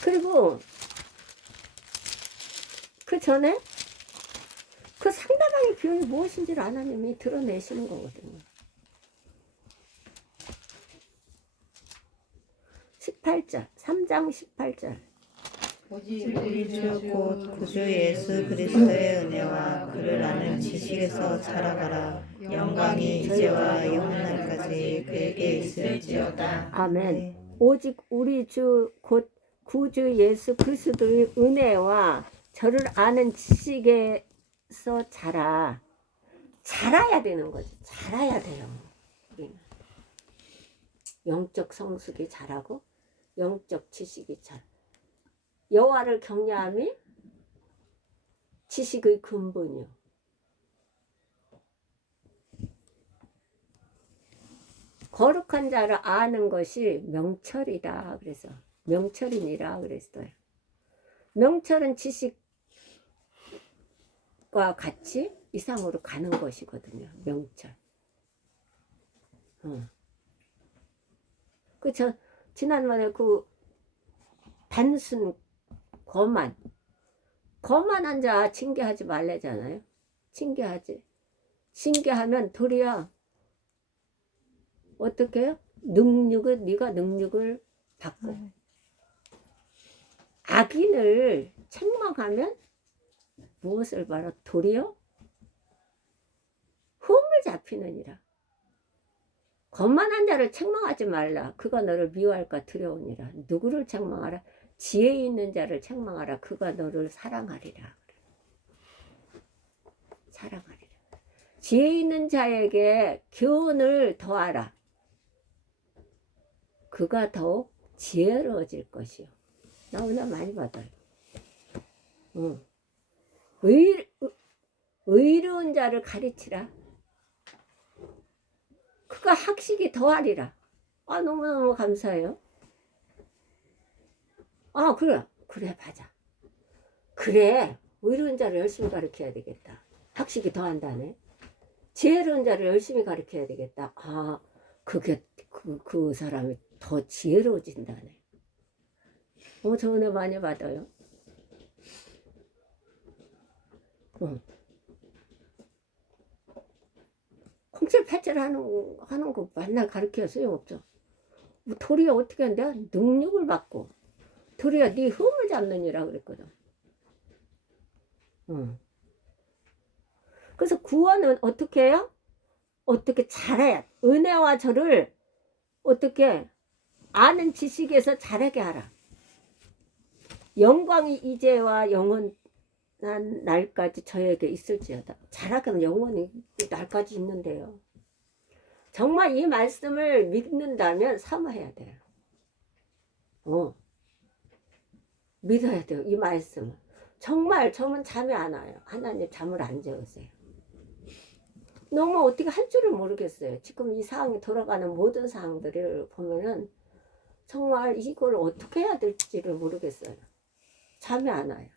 그리고 그 전에 그 상대방의 비용이 무엇인지를 하나님이 드러내시는 거거든요. 18절, 3장 18절. 오직 우리 주 곧 구주 예수 그리스도의 은혜와 그를 아는 지식에서 자라가라. 영광이 이제와 영원날까지 그에게 있을지어다. 아멘. 네. 오직 우리 주 곧 구주 예수 그리스도의 은혜와 저를 아는 지식에서 자라야 되는 거지. 자라야 돼요. 우리는. 영적 성숙이 자라고 영적 지식이 자라. 여호와를 경외함이 지식의 근본이요. 거룩한 자를 아는 것이 명철이다. 그래서 명철이니라 그랬어요. 명철은 지식과 같이 이상으로 가는 것이거든요. 명철. 그쵸? 지난번에 그 단순 거만한 자 징계하지 말래잖아요. 징계하면 도리어 어떻게 해요? 네가 능력을 받고 악인을 책망하면 무엇을 말하? 도리어 흠을 잡히느니라. 거만한 자를 책망하지 말라. 그가 너를 미워할까 두려우니라. 누구를 책망하라? 지혜 있는 자를 책망하라. 그가 너를 사랑하리라. 사랑하리라. 지혜 있는 자에게 교훈을 더하라. 그가 더욱 지혜로워질 것이요. 나 오늘 많이 받아요. 의로운 자를 가르치라. 그가 학식이 더하리라. 아, 너무너무 감사해요. 아, 그래, 맞아. 그래, 의로운 자를 열심히 가르쳐야 되겠다. 학식이 더한다네. 지혜로운 자를 열심히 가르쳐야 되겠다. 아, 그게 그 사람이 더 지혜로워진다네. 저 은혜 많이 받아요. 콩칠팔칠 하는 거 맨날 가르쳐야 소용없죠. 뭐 도리어 어떻게 한대? 능력을 받고 도리어 네 흠을 잡느니라 그랬거든. 그래서 구원은 어떻게 해요? 어떻게 잘해야 은혜와 저를 어떻게 아는 지식에서 자라게 하라. 영광이 이제와 영원한 날까지 저에게 있을지어다. 자라면 영원히 날까지 있는데요. 정말 이 말씀을 믿는다면 사모해야 돼요. 믿어야 돼요. 이 말씀을. 정말 저는 잠이 안 와요. 하나님 잠을 안 재우세요. 너무 어떻게 할 줄을 모르겠어요. 지금 이 상황이 돌아가는 모든 상황들을 보면은 정말 이걸 어떻게 해야 될지를 모르겠어요. 잠이 안 와요.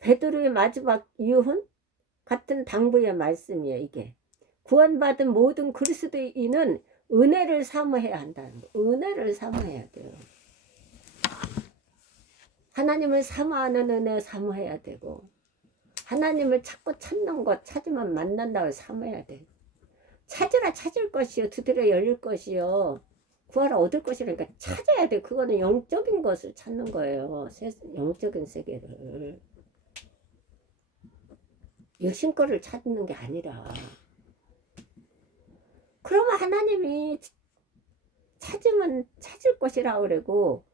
베드로의 마지막 유언 같은 당부의 말씀이에요. 이게 구원받은 모든 그리스도인은 은혜를 사모해야 한다는 거. 은혜를 사모해야 돼요. 하나님을 사모하는 은혜 사모해야 되고 하나님을 찾고 찾는 것 찾으면 만난다고 사모해야 돼. 찾으라 찾을 것이요 두드려 열릴 것이요 구하라 얻을 것이라니까 찾아야 돼. 그거는 영적인 것을 찾는 거예요. 영적인 세계를. 여신 거를 찾는 게 아니라. 그러면 하나님이 찾으면 찾을 것이라 그러고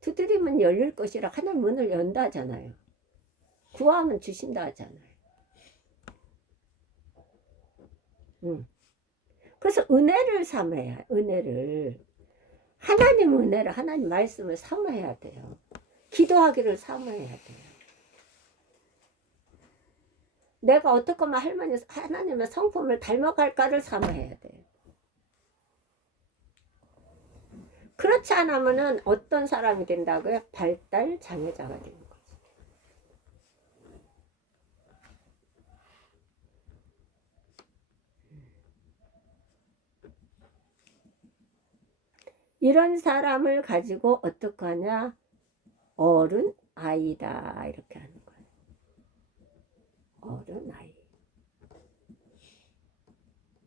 두드리면 열릴 것이라 하나님 문을 연다 하잖아요. 구하면 주신다 하잖아요. 그래서 은혜를 삼아야 은혜를 하나님 은혜를 하나님 말씀을 삼아야 돼요. 기도하기를 삼아야 돼요. 내가 어떻게 하면 하나님의 성품을 닮아갈까를 삼아야 돼요. 그렇지 않으면은 어떤 사람이 된다고요? 발달 장애자가 되는 거죠. 이런 사람을 가지고 어떻게 하냐? 어른 아이다 이렇게 하는 거예요. 어른 아이.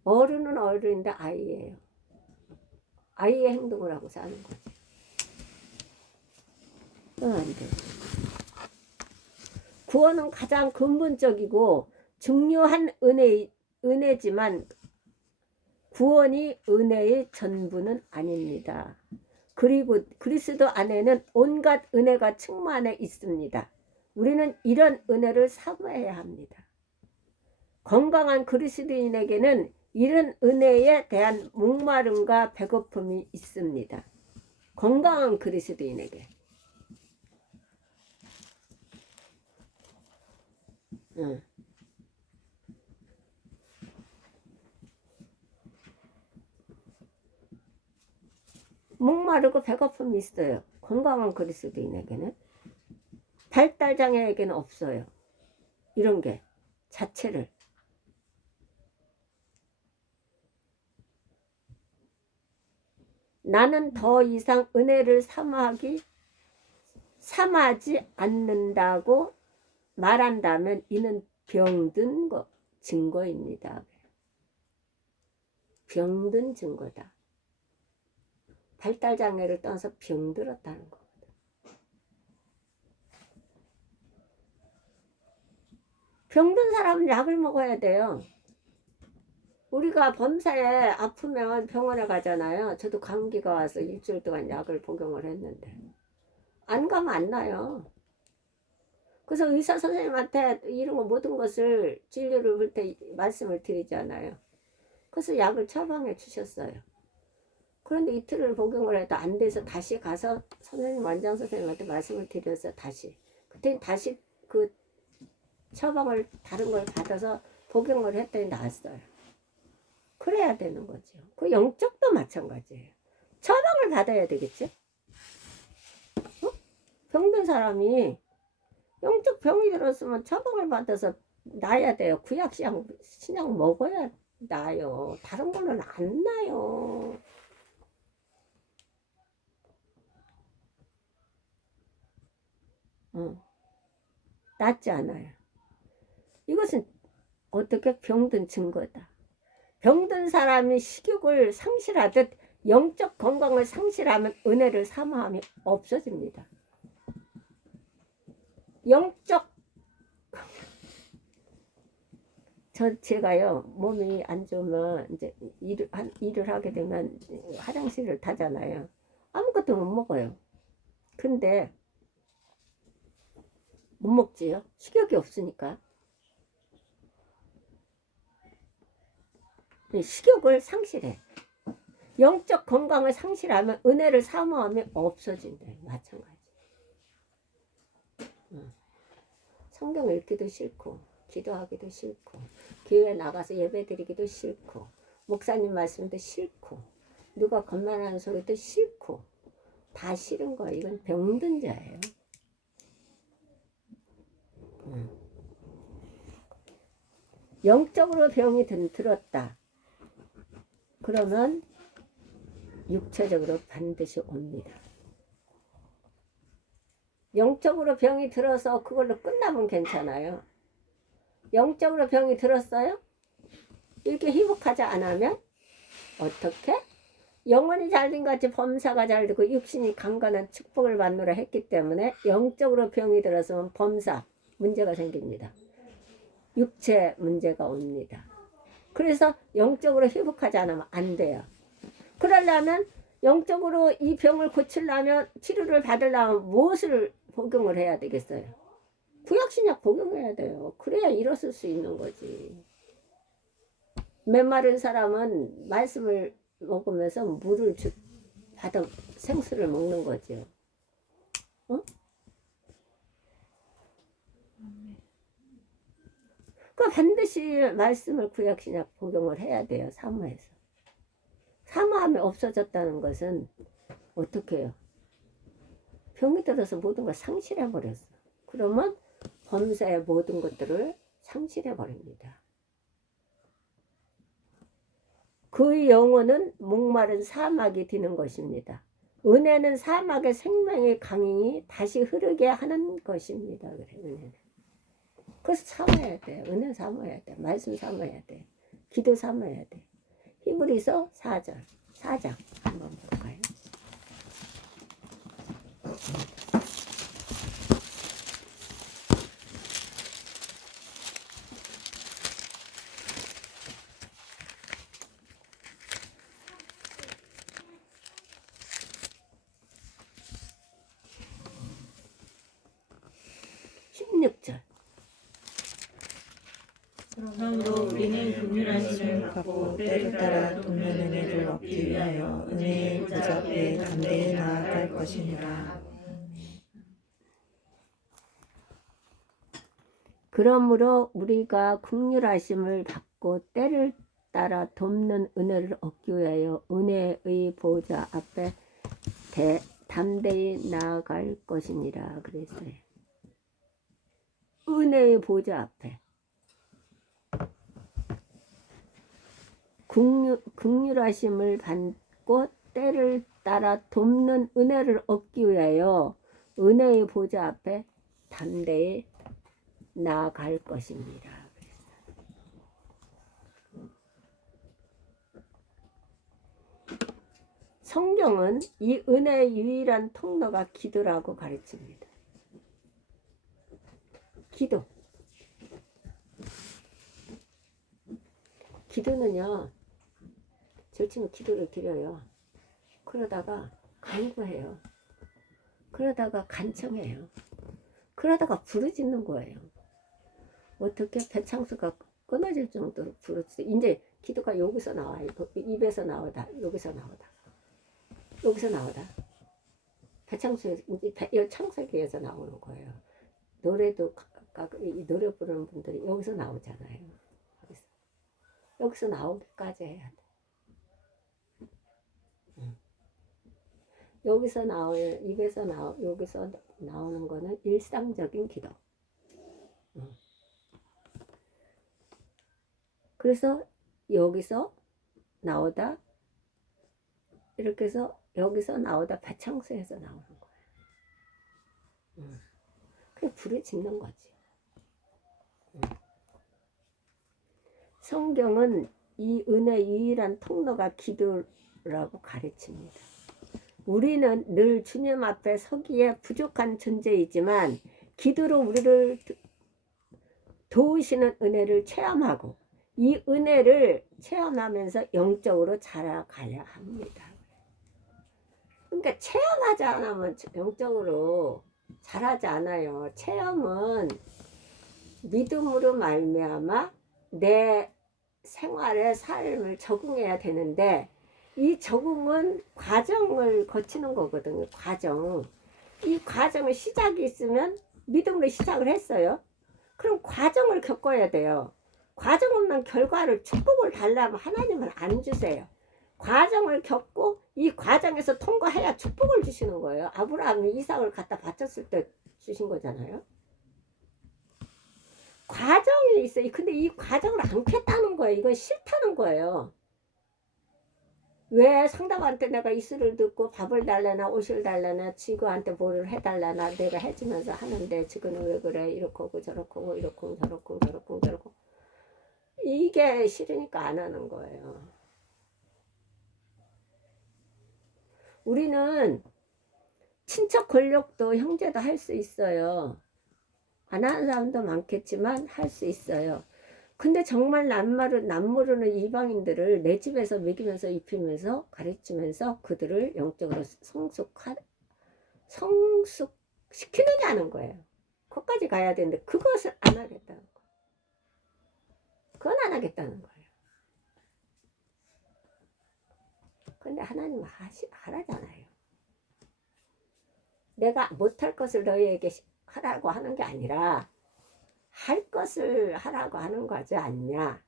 어른은 어른인데 아이예요. 아이의 행동을 하고 사는 거지. 그건 안 돼. 구원은 가장 근본적이고 중요한 은혜지만 구원이 은혜의 전부는 아닙니다. 그리고 그리스도 안에는 온갖 은혜가 충만해 있습니다. 우리는 이런 은혜를 사모해야 합니다. 건강한 그리스도인에게는 이런 은혜에 대한 목마름과 배고픔이 있습니다. 건강한 그리스도인에게. 응. 목마르고 배고픔이 있어요. 건강한 그리스도인에게는. 발달장애에게는 없어요. 이런 게 자체를. 나는 더 이상 은혜를 삼하지 않는다고 말한다면 이는 병든 증거입니다. 병든 증거다. 발달장애를 떠나서 병들었다는 거거든. 병든 사람은 약을 먹어야 돼요. 우리가 범사에 아프면 병원에 가잖아요. 저도 감기가 와서 일주일 동안 약을 복용을 했는데 안 가면 안 나요. 그래서 의사 선생님한테 이런 거 모든 것을 진료를 볼 때 말씀을 드리잖아요. 그래서 약을 처방해 주셨어요. 그런데 이틀을 복용을 해도 안 돼서 다시 가서 선생님, 원장 선생님한테 말씀을 드려서 그때 다시 그 처방을 다른 걸 받아서 복용을 했더니 나았어요. 그래야 되는 거죠. 그 영적도 마찬가지예요. 처방을 받아야 되겠죠? 병든 사람이 영적 병이 들었으면 처방을 받아서 나야 돼요. 구약 신약 먹어야 나요. 다른 걸로는 안 나요. 낫지 않아요. 이것은 어떻게 병든 증거다. 병든 사람이 식욕을 상실하듯 영적 건강을 상실하면 은혜를 사모함이 없어집니다. 영적 제가요 몸이 안 좋으면 이제 일을 하게 되면 화장실을 타잖아요. 아무것도 못 먹어요. 근데 못 먹지요. 식욕이 없으니까. 식욕을 상실해. 영적 건강을 상실하면 은혜를 사모함이 없어진대. 마찬가지. 성경 읽기도 싫고 기도하기도 싫고 교회 나가서 예배드리기도 싫고 목사님 말씀도 싫고 누가 겉만하는 소리도 싫고 다 싫은 거야. 이건 병든 자예요. 영적으로 병이 들었다. 그러면 육체적으로 반드시 옵니다. 영적으로 병이 들어서 그걸로 끝나면 괜찮아요. 영적으로 병이 들었어요? 이렇게 회복하지 않으면 어떻게? 영혼이 잘된 같이 범사가 잘되고 육신이 강건한 축복을 받노라 했기 때문에 영적으로 병이 들어서면 범사 문제가 생깁니다. 육체 문제가 옵니다. 그래서 영적으로 회복하지 않으면 안 돼요. 그러려면 영적으로 이 병을 고치려면 치료를 받으려면 무엇을 복용을 해야 되겠어요? 구약신약 복용해야 돼요. 그래야 일어설 수 있는 거지. 메마른 사람은 말씀을 먹으면서 물을 받아 생수를 먹는 거죠. 어? 그 반드시 말씀을 구약신약 복용을 해야 돼요. 사모해서. 사모함이 없어졌다는 것은 어떻게 해요? 병이 들어서 모든 걸 상실해 버렸어. 그러면 범사의 모든 것들을 상실해 버립니다. 그 영혼은 목마른 사막이 되는 것입니다. 은혜는 사막의 생명의 강이 다시 흐르게 하는 것입니다. 그래, 은혜는. 그래서 삼아야 돼. 은혜 삼아야 돼. 말씀 삼아야 돼. 기도 삼아야 돼. 히브리서 4장 한번 볼까요? 그러므로 우리는 긍휼하심을 갖고 때를 따라 돕는 은혜를 얻기 위하여 은혜의 보좌 앞에 담대히 나아갈 것이니라. 그러므로 우리가 긍휼하심을 받고 때를 따라 돕는 은혜를 얻기 위하여 은혜의 보좌 앞에 담대히 나아갈 것이니라 그랬어요. 은혜의 보좌 앞에 긍휼하심을 받고 때를 따라 돕는 은혜를 얻기 위하여 은혜의 보좌 앞에 담대히 나아갈 것입니다. 성경은 이 은혜의 유일한 통로가 기도라고 가르칩니다. 기도는요, 절치면 기도를 드려요. 그러다가 간구해요. 그러다가 간청해요. 그러다가 부르짖는 거예요. 어떻게 배창수가 끊어질 정도로 부르짖어. 이제 기도가 여기서 나와요. 입에서 나오다, 여기서 나오다, 여기서 나오다. 배창수에서 이제 창세기에서 나오는 거예요. 노래도 이 노래 부르는 분들이 여기서 나오잖아요. 여기서 나오기까지 해야 돼. 여기서 입에서 여기서 나오는 거는 일상적인 기도. 그래서 여기서 나오다 이렇게 해서 여기서 나오다 배창수에서 나오는 거예요. 그냥 부르짖는 거지. 성경은 이 은혜의 유일한 통로가 기도라고 가르칩니다. 우리는 늘 주님 앞에 서기에 부족한 존재이지만 기도로 우리를 도우시는 은혜를 체험하고 이 은혜를 체험하면서 영적으로 자라가야 합니다. 그러니까 체험하지 않으면 영적으로 자라지 않아요. 체험은 믿음으로 말미암아 내 생활의 삶을 적응해야 되는데 이 적응은 과정을 거치는 거거든요. 이 과정의 시작이 있으면 믿음으로 시작을 했어요. 그럼 과정을 겪어야 돼요. 과정 없는 결과를 축복을 달라면 하나님은 안 주세요. 과정을 겪고 이 과정에서 통과해야 축복을 주시는 거예요. 아브라함이 이삭을 갖다 바쳤을 때 주신 거잖아요. 과정이 있어요. 근데 이 과정을 안 깼다는 거예요. 이건 싫다는 거예요. 왜 상대방한테 내가 이슬을 듣고 밥을 달라나 옷을 달라나 지구한테 뭐를 해달라나 내가 해주면서 하는데 지구는 왜 그래 이렇고 저렇고 이렇고 저렇고 이게 싫으니까 안 하는 거예요. 우리는 친척 권력도 형제도 할 수 있어요. 안 하는 사람도 많겠지만 할 수 있어요. 근데 정말 남모르는 이방인들을 내 집에서 먹이면서 입히면서 가르치면서 그들을 영적으로 성숙시키느냐는 거예요. 거기까지 가야 되는데 그것을 안 하겠다는 거예요. 그건 안 하겠다는 거예요. 근데 하나님은 하라잖아요. 내가 못할 것을 너희에게 하라고 하는 게 아니라 할 것을 하라고 하는 거지 않냐.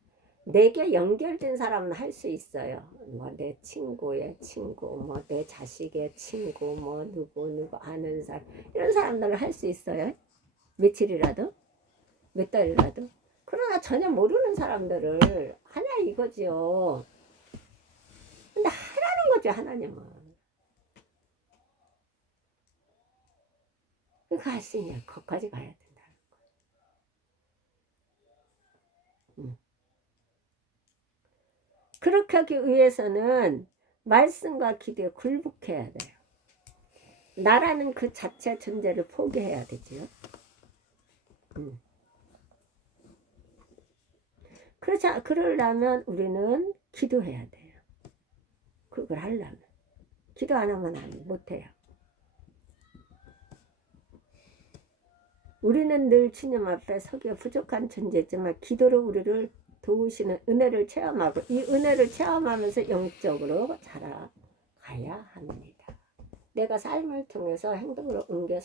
내게 연결된 사람은 할 수 있어요. 뭐 내 친구의 친구, 뭐 내 자식의 친구, 뭐 누구 아는 사람, 이런 사람들은 할 수 있어요. 며칠이라도, 몇 달이라도. 그러나 전혀 모르는 사람들을 하냐 이거지요. 근데 하라는 거죠, 하나님은. 그거 할 수 있냐? 거기까지 가야 된다. 그렇게 하기 위해서는 말씀과 기도에 굴복해야 돼요. 나라는 그 자체 존재를 포기해야 되죠. 그러려면 우리는 기도해야 돼요. 그걸 하려면. 기도 안 하면 못해요. 우리는 늘 주님 앞에 서기에 부족한 존재지만 기도로 우리를 도우시는 은혜를 체험하고 이 은혜를 체험하면서 영적으로 자라가야 합니다. 내가 삶을 통해서 행동으로 옮겨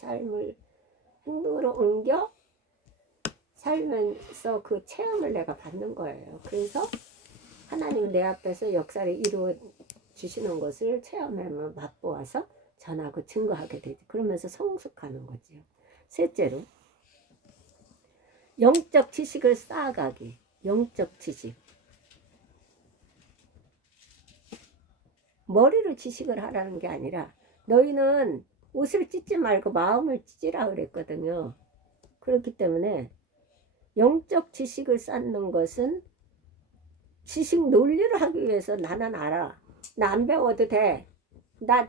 살면서 그 체험을 내가 받는 거예요. 그래서 하나님 내 앞에서 역사를 이루어 주시는 것을 체험하며 맛보아서 전하고 증거하게 되죠. 그러면서 성숙하는 거죠. 셋째로 영적 지식을 쌓아가기. 영적 지식. 머리로 지식을 하라는 게 아니라 너희는 옷을 찢지 말고 마음을 찢으라 그랬거든요. 그렇기 때문에 영적 지식을 쌓는 것은 지식 논리를 하기 위해서 나는 알아. 나 안 배워도 돼. 나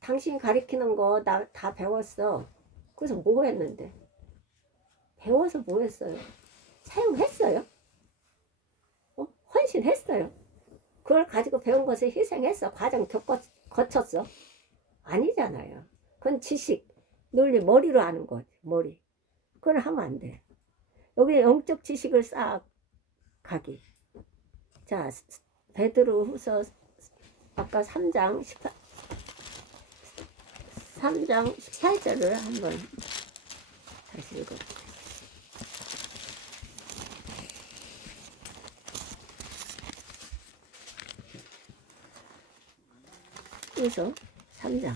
당신이 가르치는 거 나 다 배웠어. 그래서 뭐 했는데? 배워서 뭐 했어요? 사용했어요? 헌신했어요? 그걸 가지고 배운 것을 희생했어? 과정 거쳤어? 아니잖아요. 그건 지식, 논리, 머리로 아는 거지. 머리. 그걸 하면 안 돼. 여기 영적 지식을 쌓아가기. 자, 베드로후서 아까 3장 18절을 한번 다시 읽어볼게요. 그래서 3장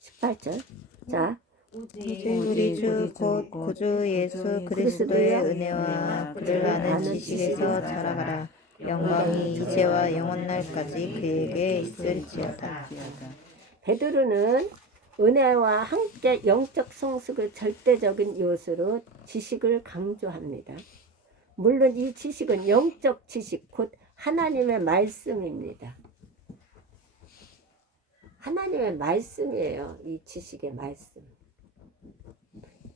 18절. 자, 우리 주 곧 구주 예수 그리스도의 은혜와 그를 아는 지식에서 자라가라. 영광이 이제와 영원날까지 그에게 있을지어다. 베드로는 은혜와 함께 영적 성숙의 절대적인 요소로 지식을 강조합니다. 물론 이 지식은 영적 지식, 곧 하나님의 말씀입니다. 하나님의 말씀이에요. 이 지식의 말씀.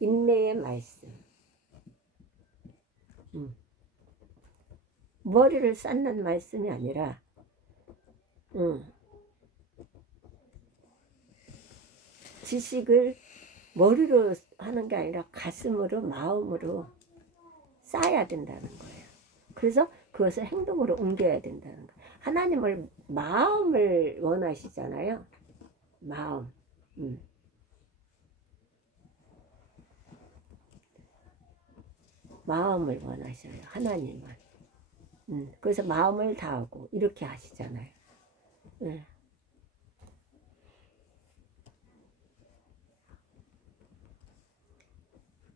인내의 말씀. 머리를 쌓는 말씀이 아니라 지식을 머리로 하는 게 아니라 가슴으로 마음으로 쌓아야 된다는 거예요. 그래서 그것을 행동으로 옮겨야 된다는 거예요. 하나님을 마음을 원하시잖아요. 마음. 마음을 원하셔요. 하나님은. 그래서 마음을 다하고 이렇게 하시잖아요.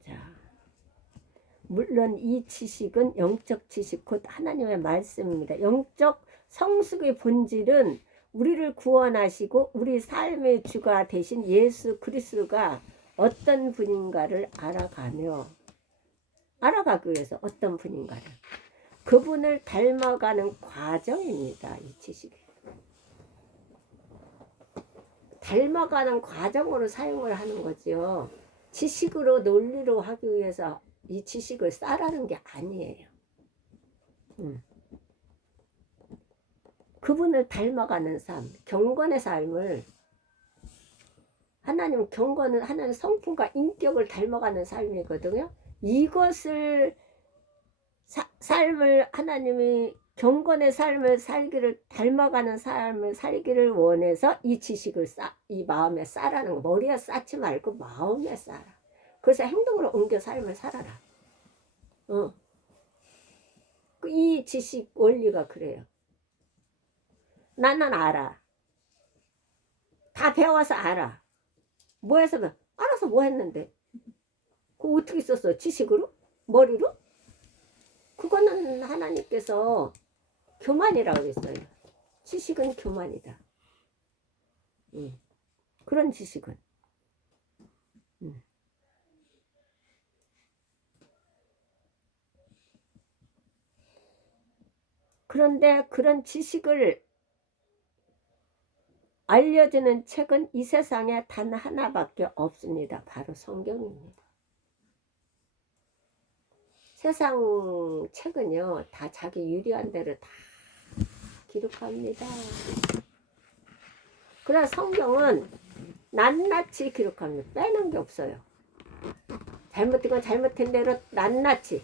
자, 물론 이 지식은 영적 지식, 곧 하나님의 말씀입니다. 영적 성숙의 본질은 우리를 구원하시고 우리 삶의 주가 되신 예수 그리스도가 어떤 분인가를 알아가기 위해서 어떤 분인가를 그분을 닮아가는 과정입니다. 이 지식이 닮아가는 과정으로 사용을 하는 거죠. 지식으로 논리로 하기 위해서 이 지식을 쌓으라는 게 아니에요. 그분을 닮아가는 삶, 경건의 삶을 하나님 경건은 하나님 성품과 인격을 닮아가는 삶이거든요. 이것을 삶을 하나님이 경건의 삶을 살기를 닮아가는 삶을 살기를 원해서 이 지식을 이 마음에 쌓라는 거. 머리에 쌓지 말고 마음에 쌓아. 그래서 행동으로 옮겨 삶을 살아라. 이 지식 원리가 그래요. 나는 알아. 다 배워서 알아. 뭐 해서 알아서 뭐 했는데? 그거 어떻게 썼어? 지식으로? 머리로? 그거는 하나님께서 교만이라고 했어요. 지식은 교만이다. 그런 지식은. 그런데 그런 지식을 알려주는 책은 이 세상에 단 하나밖에 없습니다. 바로 성경입니다. 세상 책은요, 다 자기 유리한 대로 다 기록합니다. 그러나 성경은 낱낱이 기록합니다. 빼는 게 없어요. 잘못된 건 잘못된 대로 낱낱이.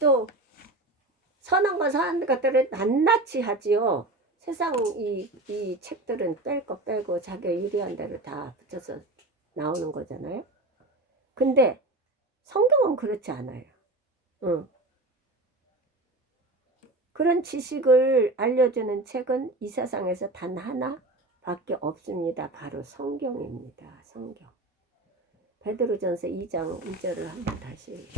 또 선한 건 선한 것들을 낱낱이 하지요. 세상 이 책들은 뺄 거 빼고 자기 유리한 대로 다 붙여서 나오는 거잖아요. 근데 성경은 그렇지 않아요. 그런 지식을 알려주는 책은 이 세상에서 단 하나밖에 없습니다. 바로 성경입니다. 성경. 베드로전서 2장 2절을 한번 다시.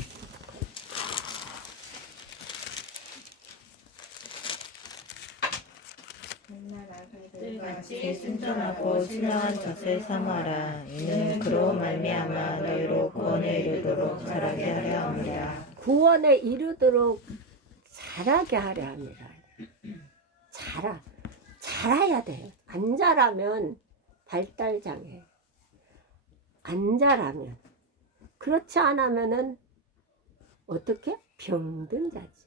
같이 순전하고 신령한 젖을 사모하라. 이는 그로 말미암아 너희로 구원에 이르도록 자라게 하려 함이라. 구원에 이르도록 자라게 하려 합니다. 자라야 돼요. 안 자라면 발달장애. 안 자라면. 그렇지 않으면은 어떻게? 병든 자지.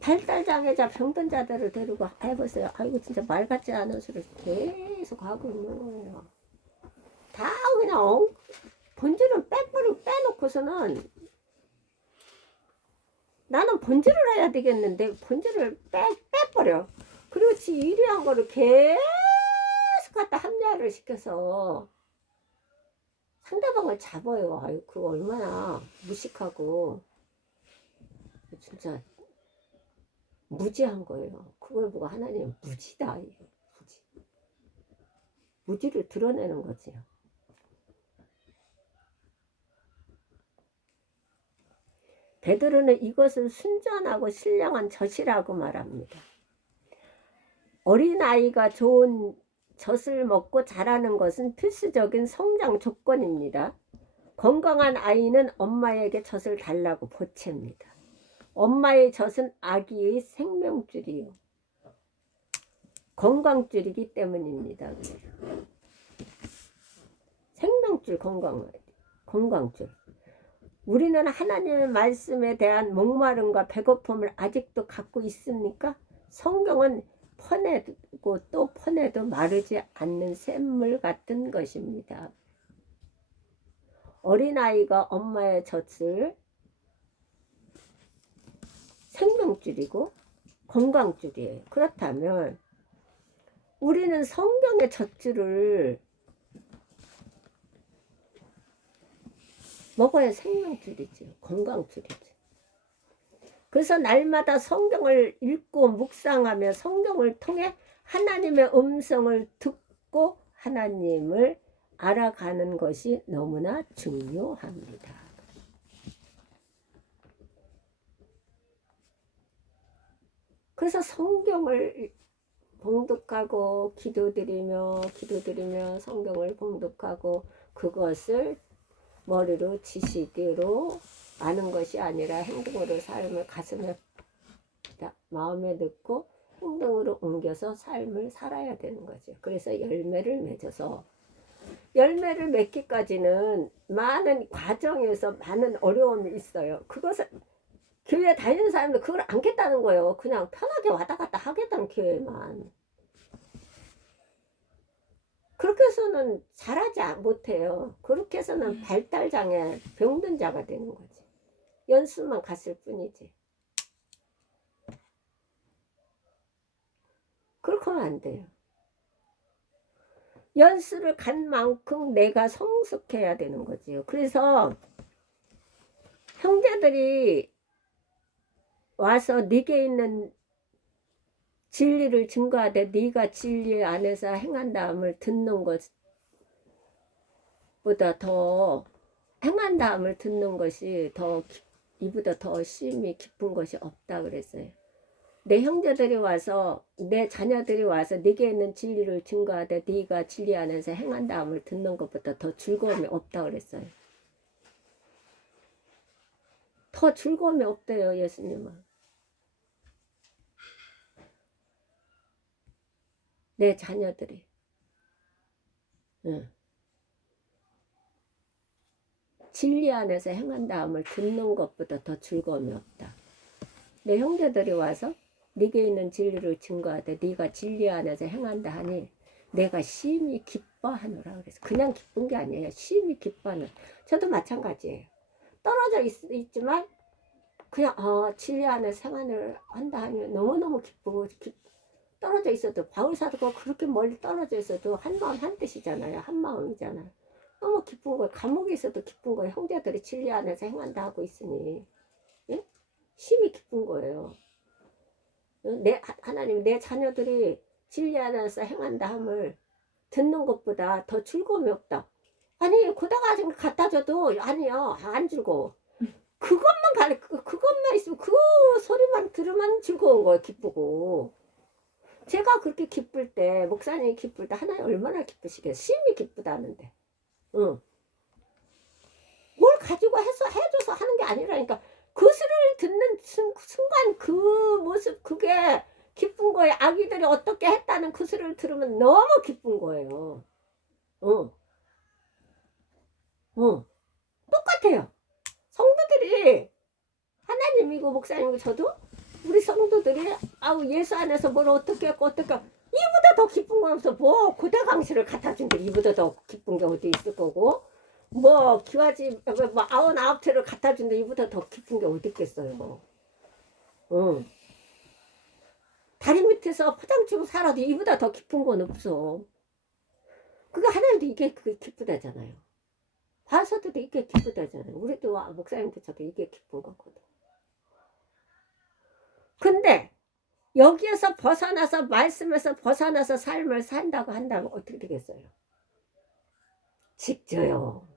발달장애자 병든 자들을 데리고 해보세요. 아이고 진짜 말 같지 않은 소리를 계속 하고 있는 거예요. 다 그냥 본질은 빼놓고서는 나는 본질을 해야 되겠는데 본질을 빼버려. 그렇지 유리한 거를 계속 갖다 합리화를 시켜서 상대방을 잡아요. 아유 그거 얼마나 무식하고 진짜 무지한 거예요. 그걸 보고 하나님은 무지다. 무지를 드러내는 거지요. 베드로는 이것을 순전하고 신령한 젖이라고 말합니다. 어린아이가 좋은 젖을 먹고 자라는 것은 필수적인 성장 조건입니다. 건강한 아이는 엄마에게 젖을 달라고 보챕니다. 엄마의 젖은 아기의 생명줄이요. 건강줄이기 때문입니다. 생명줄 건강줄. 우리는 하나님의 말씀에 대한 목마름과 배고픔을 아직도 갖고 있습니까? 성경은 퍼내고 또 퍼내도 마르지 않는 샘물 같은 것입니다. 어린아이가 엄마의 젖을 생명줄이고 건강줄이에요. 그렇다면 우리는 성경의 젖줄을 먹어야 생명줄이죠. 건강줄이죠. 그래서 날마다 성경을 읽고 묵상하며 성경을 통해 하나님의 음성을 듣고 하나님을 알아가는 것이 너무나 중요합니다. 그래서 성경을 봉독하고 기도드리며 성경을 봉독하고 그것을 머리로 지식으로 아는 것이 아니라 행동으로 삶을 가슴에 마음에 넣고 행동으로 옮겨서 삶을 살아야 되는 거죠. 그래서 열매를 맺어서 열매를 맺기까지는 많은 과정에서 많은 어려움이 있어요. 그것을 교회 다니는 사람들 그걸 안겠다는 거예요. 그냥 편하게 왔다 갔다 하겠다는 교회만. 그렇게 해서는 잘하지 못해요. 그렇게 해서는 발달장애 병든 자가 되는 거지. 연수만 갔을 뿐이지. 그렇게 하면 안 돼요. 연수를 간 만큼 내가 성숙해야 되는 거지요. 그래서 형제들이 와서 네게 있는 진리를 증거하되 네가 진리 안에서 행한다함을 듣는 것보다 더 행한다함을 듣는 것이 더 이보다 더 심히 깊은 것이 없다 그랬어요. 내 형제들이 와서 내 자녀들이 와서 네게 있는 진리를 증거하되 네가 진리 안에서 행한다함을 듣는 것보다 더 즐거움이 없다 그랬어요. 더 즐거움이 없대요 예수님은. 내 자녀들이 진리 안에서 행한다함을 듣는 것보다 더 즐거움이 없다. 내 형제들이 와서 네게 있는 진리를 증거하되 네가 진리 안에서 행한다 하니 내가 심히 기뻐하노라 그래서 그냥 기쁜 게 아니에요. 심히 기뻐하는. 저도 마찬가지예요. 떨어져 있지만 그냥 진리 안에서 행한을 한다 하니 너무너무 기쁘고 떨어져 있어도 바울사도가 그렇게 멀리 떨어져 있어도 한마음 한뜻이잖아요. 한마음이잖아요. 너무 기쁜 거예요. 감옥에 있어도 기쁜 거예요. 형제들이 진리 안에서 행한다 하고 있으니 예? 심히 기쁜 거예요. 하나님 내 자녀들이 진리 안에서 행한다 함을 듣는 것보다 더 즐거움이 없다. 아니 고다가 갖다 줘도 아니요 안 즐거워. 그것만 있으면 그 소리만 들으면 즐거운 거예요. 기쁘고. 제가 그렇게 기쁠 때 목사님이 기쁠 때 하나님 얼마나 기쁘시겠어요. 심히 기쁘다는데. 응. 뭘 가지고 해줘서 하는 게 아니라니까. 그 소리를 듣는 순간 그 모습 그게 기쁜 거예요. 아기들이 어떻게 했다는 그 소리를 들으면 너무 기쁜 거예요. 응. 응. 똑같아요. 성도들이 하나님이고 목사님이고 저도 우리 성도들이 예수 안에서 뭘 어떻게 했고 어떻게 이보다 더 기쁜 거 없어. 뭐 고대 강시를 갖다 준데 이보다 더 기쁜 게 어디 있을 거고 뭐 기와지 뭐 99채를 갖다 준데 이보다 더 기쁜 게 어디 있겠어요. 응. 다리 밑에서 포장 치고 살아도 이보다 더 기쁜 건 없어. 그게 하나님도 이게 그게 기쁘다잖아요. 바서도 이게 기쁘다잖아요. 우리도 목사님도 저도 이게 기쁜 거거든. 근데 여기에서 벗어나서 말씀에서 벗어나서 삶을 산다고 한다면 어떻게 되겠어요? 직져요.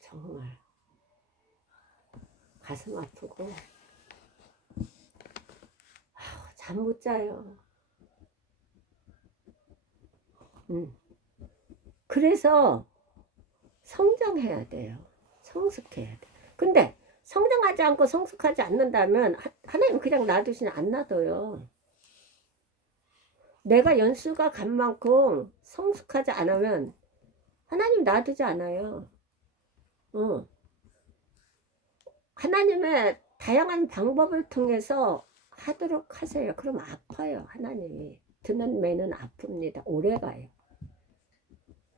정말 가슴 아프고 잠 못 자요. 그래서 성장해야 돼요. 성숙해야 돼. 근데 성장하지 않고 성숙하지 않는다면 하나님 그냥 놔두시면 안 놔둬요. 내가 연수가 간 만큼 성숙하지 않으면 하나님 놔두지 않아요. 하나님의 다양한 방법을 통해서 하도록 하세요. 그럼 아파요. 하나님이. 드는 매는 아픕니다. 오래 가요.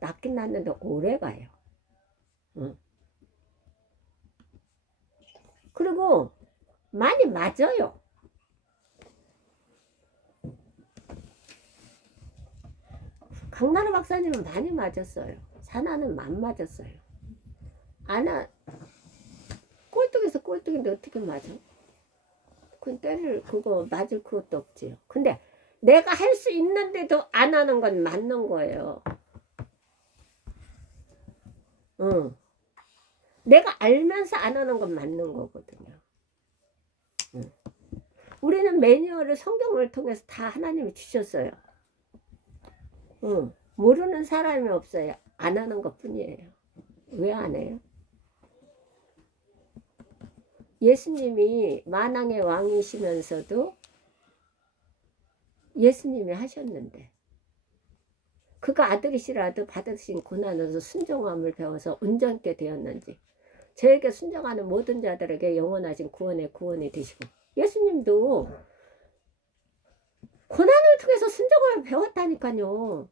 낫긴 낫는데 오래 가요. 그리고 많이 맞아요. 강나루 박사님은 많이 맞았어요. 사나는 안 맞았어요. 아나 꼴뚜기에서 꼴뚜기인데 어떻게 맞아? 그 때를 그거 맞을 그것도 없지요. 근데 내가 할 수 있는데도 안 하는 건 맞는 거예요. 응. 내가 알면서 안 하는 건 맞는 거거든요. 응. 우리는 매뉴얼을 성경을 통해서 다 하나님이 주셨어요. 응. 모르는 사람이 없어요. 안 하는 것 뿐이에요. 왜 안 해요? 예수님이 만왕의 왕이시면서도 예수님이 하셨는데 그가 아들이시라도 받으신 고난에서 순종함을 배워서 온전케 되었는지 저에게 순종하는 모든 자들에게 영원하신 구원의 구원이 되시고 예수님도 고난을 통해서 순종을 배웠다니까요.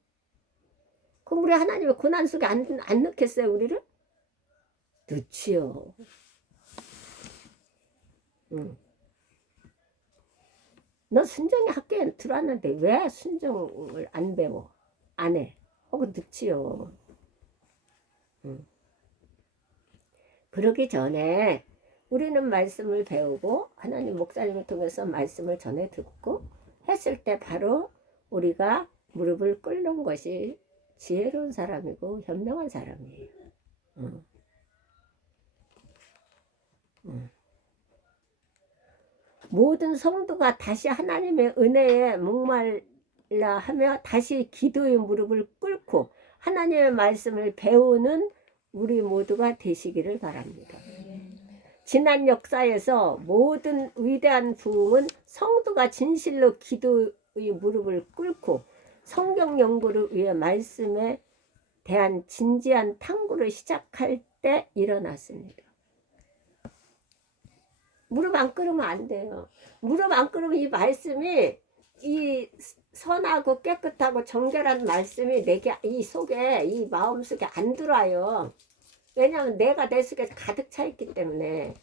그럼 우리 하나님의 고난 속에 안 넣겠어요, 우리를? 넣지요. 응. 너 순종의 학교에 들어왔는데 왜 순종을 안 배워? 안 해. 넣지요. 응. 그러기 전에 우리는 말씀을 배우고 하나님 목사님을 통해서 말씀을 전해 듣고 했을 때 바로 우리가 무릎을 꿇는 것이 지혜로운 사람이고 현명한 사람이에요. 응. 응. 모든 성도가 다시 하나님의 은혜에 목말라 하며 다시 기도의 무릎을 꿇고 하나님의 말씀을 배우는 우리 모두가 되시기를 바랍니다. 지난 역사에서 모든 위대한 부흥은 성도가 진실로 기도의 무릎을 꿇고 성경 연구를 위해 말씀에 대한 진지한 탐구를 시작할 때 일어났습니다. 무릎 안 꿇으면 안 돼요. 무릎 안 꿇으면 이 말씀이, 이 선하고 깨끗하고 정결한 말씀이 내게 이 속에, 이 마음 속에 안 들어와요. 왜냐하면 내가 내 속에 가득 차 있기 때문에.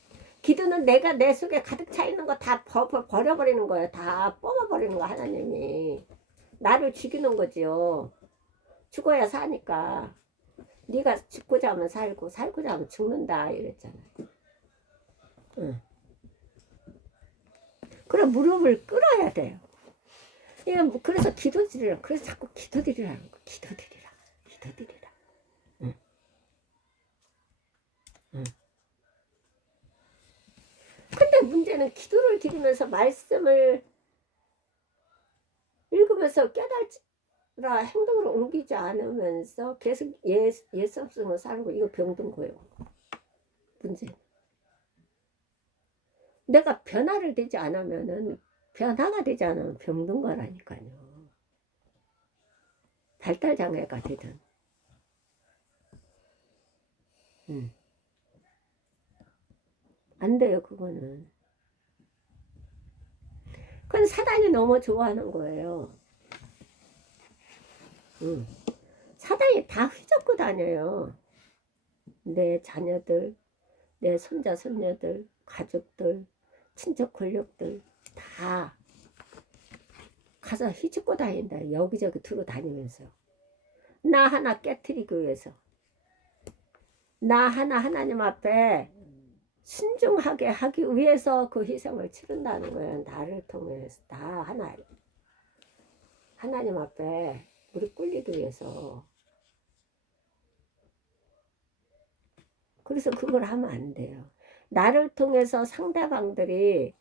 기도는 내가 내 속에 가득 차 있는 거 다 버려버리는 거예요. 다 뽑아버리는 거 하나님이. 나를 죽이는 거지요. 죽어야 사니까. 네가 죽고자 하면 살고 살고자 하면 죽는다 이랬잖아요. 응. 그럼 무릎을 꿇어야 돼요. 그래서 기도드리라. 그래서 자꾸 기도드리라는 거. 기도드리라. 기도드리라. 응. 응. 근데 문제는 기도를 드리면서 말씀을 읽으면서 깨달라 행동으로 옮기지 않으면서 계속 예수 없으면 살고 이거 병든 거예요. 문제는. 내가 변화가 되지 않으면 병든 거라니까요. 발달장애가 되든. 안 돼요, 그거는. 그건 사단이 너무 좋아하는 거예요. 사단이 다 휘젓고 다녀요. 내 자녀들, 내 손자, 손녀들, 가족들, 친척 권력들 다 가서 휘젓고 다닌다. 여기저기 두루 다니면서. 나 하나 깨트리기 위해서. 나 하나 하나님 앞에 순종하게 하기 위해서 그 희생을 치른다는 거예요. 나를 통해서 다 하나님 앞에 무릎 꿇리기 위해서. 그래서 그걸 하면 안 돼요. 나를 통해서 상대방들이,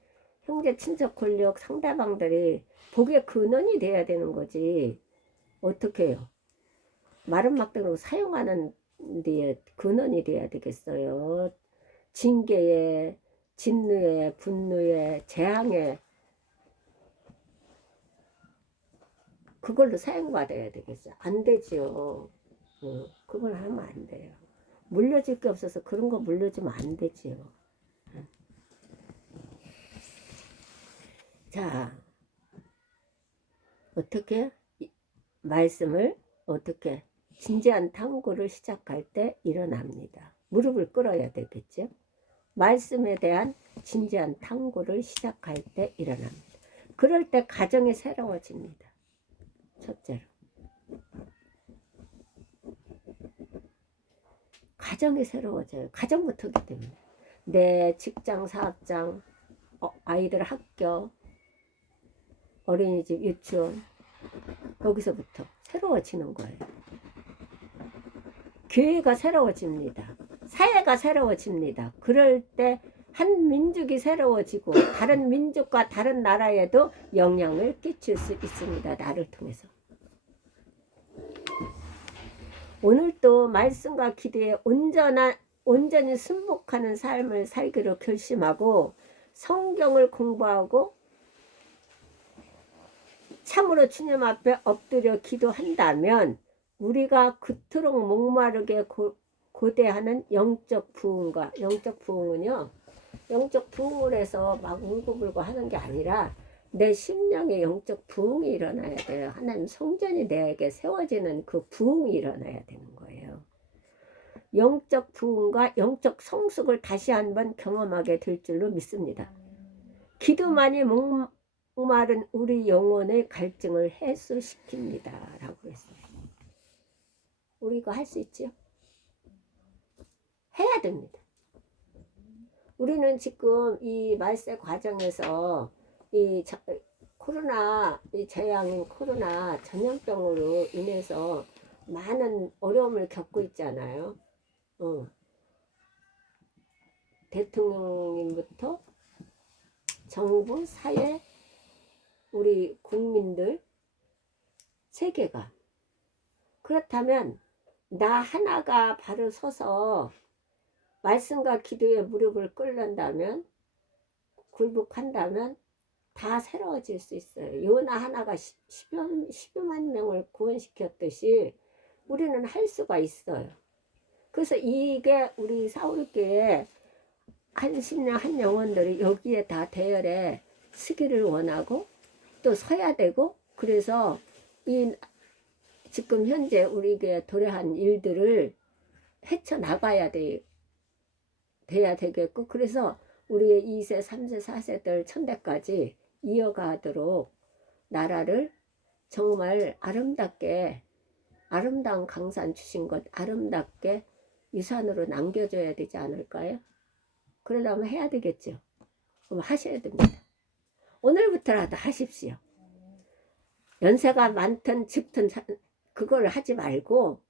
형제 친척 권력 상대방들이 복의 근원이 돼야 되는 거지. 어떻게 해요? 마른 막대로 사용하는 데 근원이 돼야 되겠어요. 징계에, 진노에, 분노에, 재앙에 그걸로 사용받아야 되겠어요. 안 되지요. 그걸 하면 안 돼요. 물려줄 게 없어서 그런 거 물려주면 안 되지요. 자, 어떻게 말씀을 어떻게 진지한 탐구를 시작할 때 일어납니다. 무릎을 꿇어야 되겠죠. 말씀에 대한 진지한 탐구를 시작할 때 일어납니다. 그럴 때 가정이 새로워집니다. 첫째로. 가정이 새로워져요. 가정부터기 때문에. 내 직장, 사업장, 아이들 학교, 어린이집, 유치원 여기서부터 새로워지는 거예요. 교회가 새로워집니다. 사회가 새로워집니다. 그럴 때 한 민족이 새로워지고 다른 민족과 다른 나라에도 영향을 끼칠 수 있습니다. 나를 통해서. 오늘도 말씀과 기도에 온전히 순복하는 삶을 살기로 결심하고 성경을 공부하고 참으로 주님 앞에 엎드려 기도한다면 우리가 그토록 목마르게 고대하는 영적 부흥은요, 영적 부흥을 해서 막 울고불고 하는 게 아니라 내 심령의 영적 부흥이 일어나야 돼요. 하나님 성전이 내게 세워지는 그 부흥이 일어나야 되는 거예요. 영적 부흥과 영적 성숙을 다시 한번 경험하게 될 줄로 믿습니다. 기도만이 목마른 우리 영혼의 갈증을 해소시킵니다. 라고 했어요. 우리 이거 할 수 있죠? 해야 됩니다. 우리는 지금 이 말세 과정에서 이 코로나, 이 재앙인 코로나 전염병으로 인해서 많은 어려움을 겪고 있잖아요. 대통령님부터 정부, 사회, 우리 국민들, 세계가. 그렇다면 나 하나가 바로 서서 말씀과 기도에 무릎을 꿇는다면, 굴복한다면 다 새로워질 수 있어요. 요나 하나가 10여만 명을 구원시켰듯이 우리는 할 수가 있어요. 그래서 이게 우리 사울교회 한 10년 한 영혼들이 여기에 다 대열에 서기를 원하고 또 서야 되고, 그래서 이 지금 현재 우리에게 도래한 일들을 헤쳐나가야 돼야 되겠고, 그래서 우리의 2세, 3세, 4세들 천대까지 이어가도록 나라를 정말 아름답게, 아름다운 강산 주신 것 아름답게 유산으로 남겨줘야 되지 않을까요? 그러려면 해야 되겠죠. 그럼 하셔야 됩니다. 오늘부터라도 하십시오. 연세가 많든 적든 그걸 하지 말고,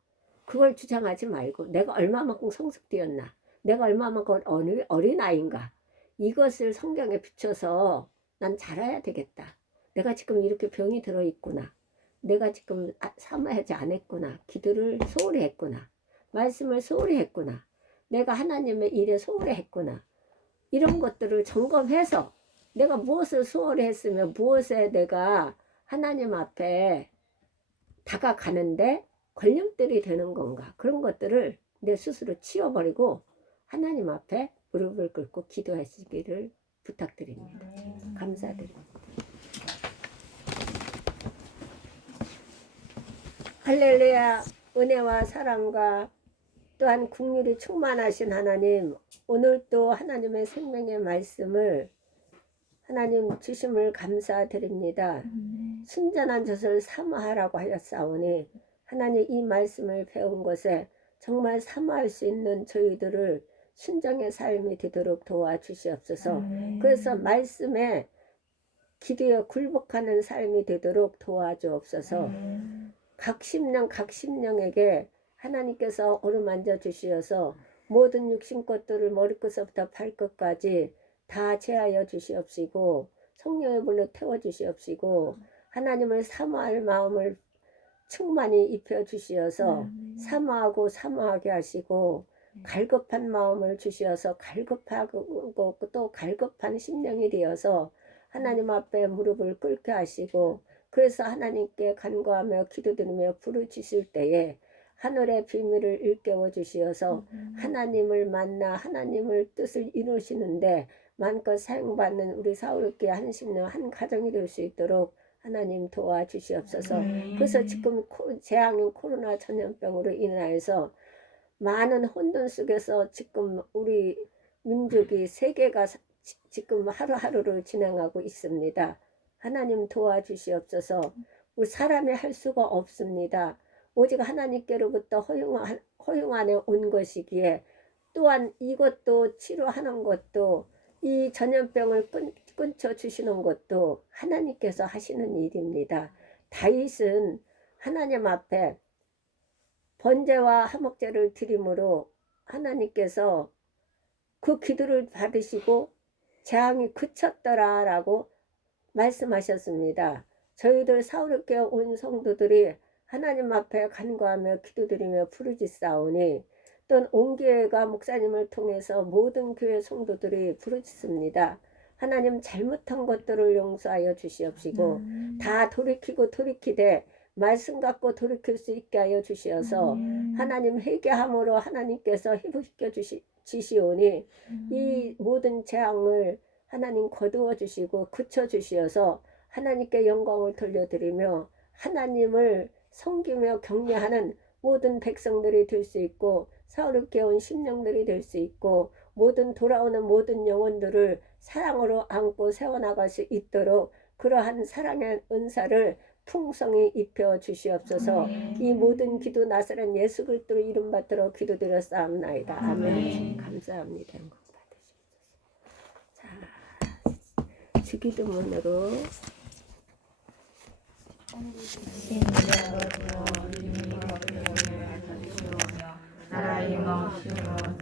그걸 주장하지 말고, 내가 얼마만큼 성숙되었나, 내가 얼마만큼 어린아이인가, 이것을 성경에 비춰서 난 잘해야 되겠다. 내가 지금 이렇게 병이 들어있구나. 내가 지금 삼아야지 않았구나. 기도를 소홀히 했구나. 말씀을 소홀히 했구나. 내가 하나님의 일에 소홀히 했구나. 이런 것들을 점검해서 내가 무엇을 소홀히 했으며 무엇에 내가 하나님 앞에 다가가는데 걸림돌이 되는 건가, 그런 것들을 내 스스로 치워버리고 하나님 앞에 무릎을 꿇고 기도하시기를 부탁드립니다. 감사드립니다. 할렐루야. 은혜와 사랑과 또한 긍휼이 충만하신 하나님, 오늘도 하나님의 생명의 말씀을 하나님 주심을 감사드립니다. 순전한 젖을 사모하라고 하였사오니 하나님 이 말씀을 배운 것에 정말 사모할 수 있는 저희들을 순종의 삶이 되도록 도와주시옵소서. 그래서 말씀에 기도에 굴복하는 삶이 되도록 도와주옵소서. 각 심령에게 하나님께서 어루만져 주시어서 모든 육신 것들을 머리끝부터 발끝까지 다 제하여 주시옵시고 성령의 불로 태워 주시옵시고 하나님을 사모할 마음을 충만히 입혀 주시어서 사모하게 하시고 갈급한 마음을 주시어서 갈급하고 또 갈급한 심령이 되어서 하나님 앞에 무릎을 꿇게 하시고, 그래서 하나님께 간구하며 기도드리며 부르짖을 때에 하늘의 비밀을 일깨워 주시어서 하나님을 만나 하나님을 뜻을 이루시는데 마음껏 사용받는 우리 사울교회 한 심령 한 가정이 될 수 있도록 하나님 도와주시옵소서. 그래서 지금 재앙인 코로나 전염병으로 인하여서 많은 혼돈 속에서 지금 우리 민족이 세계가 지금 하루하루를 진행하고 있습니다. 하나님 도와주시옵소서. 우리 사람이 할 수가 없습니다. 오직 하나님께로부터 허용 안에 온 것이기에, 또한 이것도 치료하는 것도 이 전염병을 끊쳐 주시는 것도 하나님께서 하시는 일입니다. 다윗은 하나님 앞에 번제와 화목제를 드림으로 하나님께서 그 기도를 받으시고 재앙이 그쳤더라라고 말씀하셨습니다. 저희들 사울교회 온 성도들이 하나님 앞에 간구하며 기도드리며 부르짖사오니, 또 온 교회가 목사님을 통해서 모든 교회 성도들이 부르짖습니다. 하나님 잘못한 것들을 용서하여 주시옵시고 다 돌이키되 말씀 갖고 돌이킬 수 있게 하여 주시어서 하나님 회개함으로 하나님께서 회복시켜 주시오니 이 모든 재앙을 하나님 거두어 주시고 그쳐 주시어서 하나님께 영광을 돌려드리며 하나님을 섬기며 경외하는 모든 백성들이 될 수 있고 서럽게 온 심령들이 될 수 있고 모든 돌아오는 모든 영혼들을 사랑으로 안고 세워나갈 수 있도록 그러한 사랑의 은사를 풍성히 입혀 주시옵소서. 이 모든 기도 나사렛 예수 그리스도 이름 받들어 기도드렸사옵나이다. 아멘. 감사합니다. 영광 받으시옵소서. 자, 주기도문으로 나라의 영광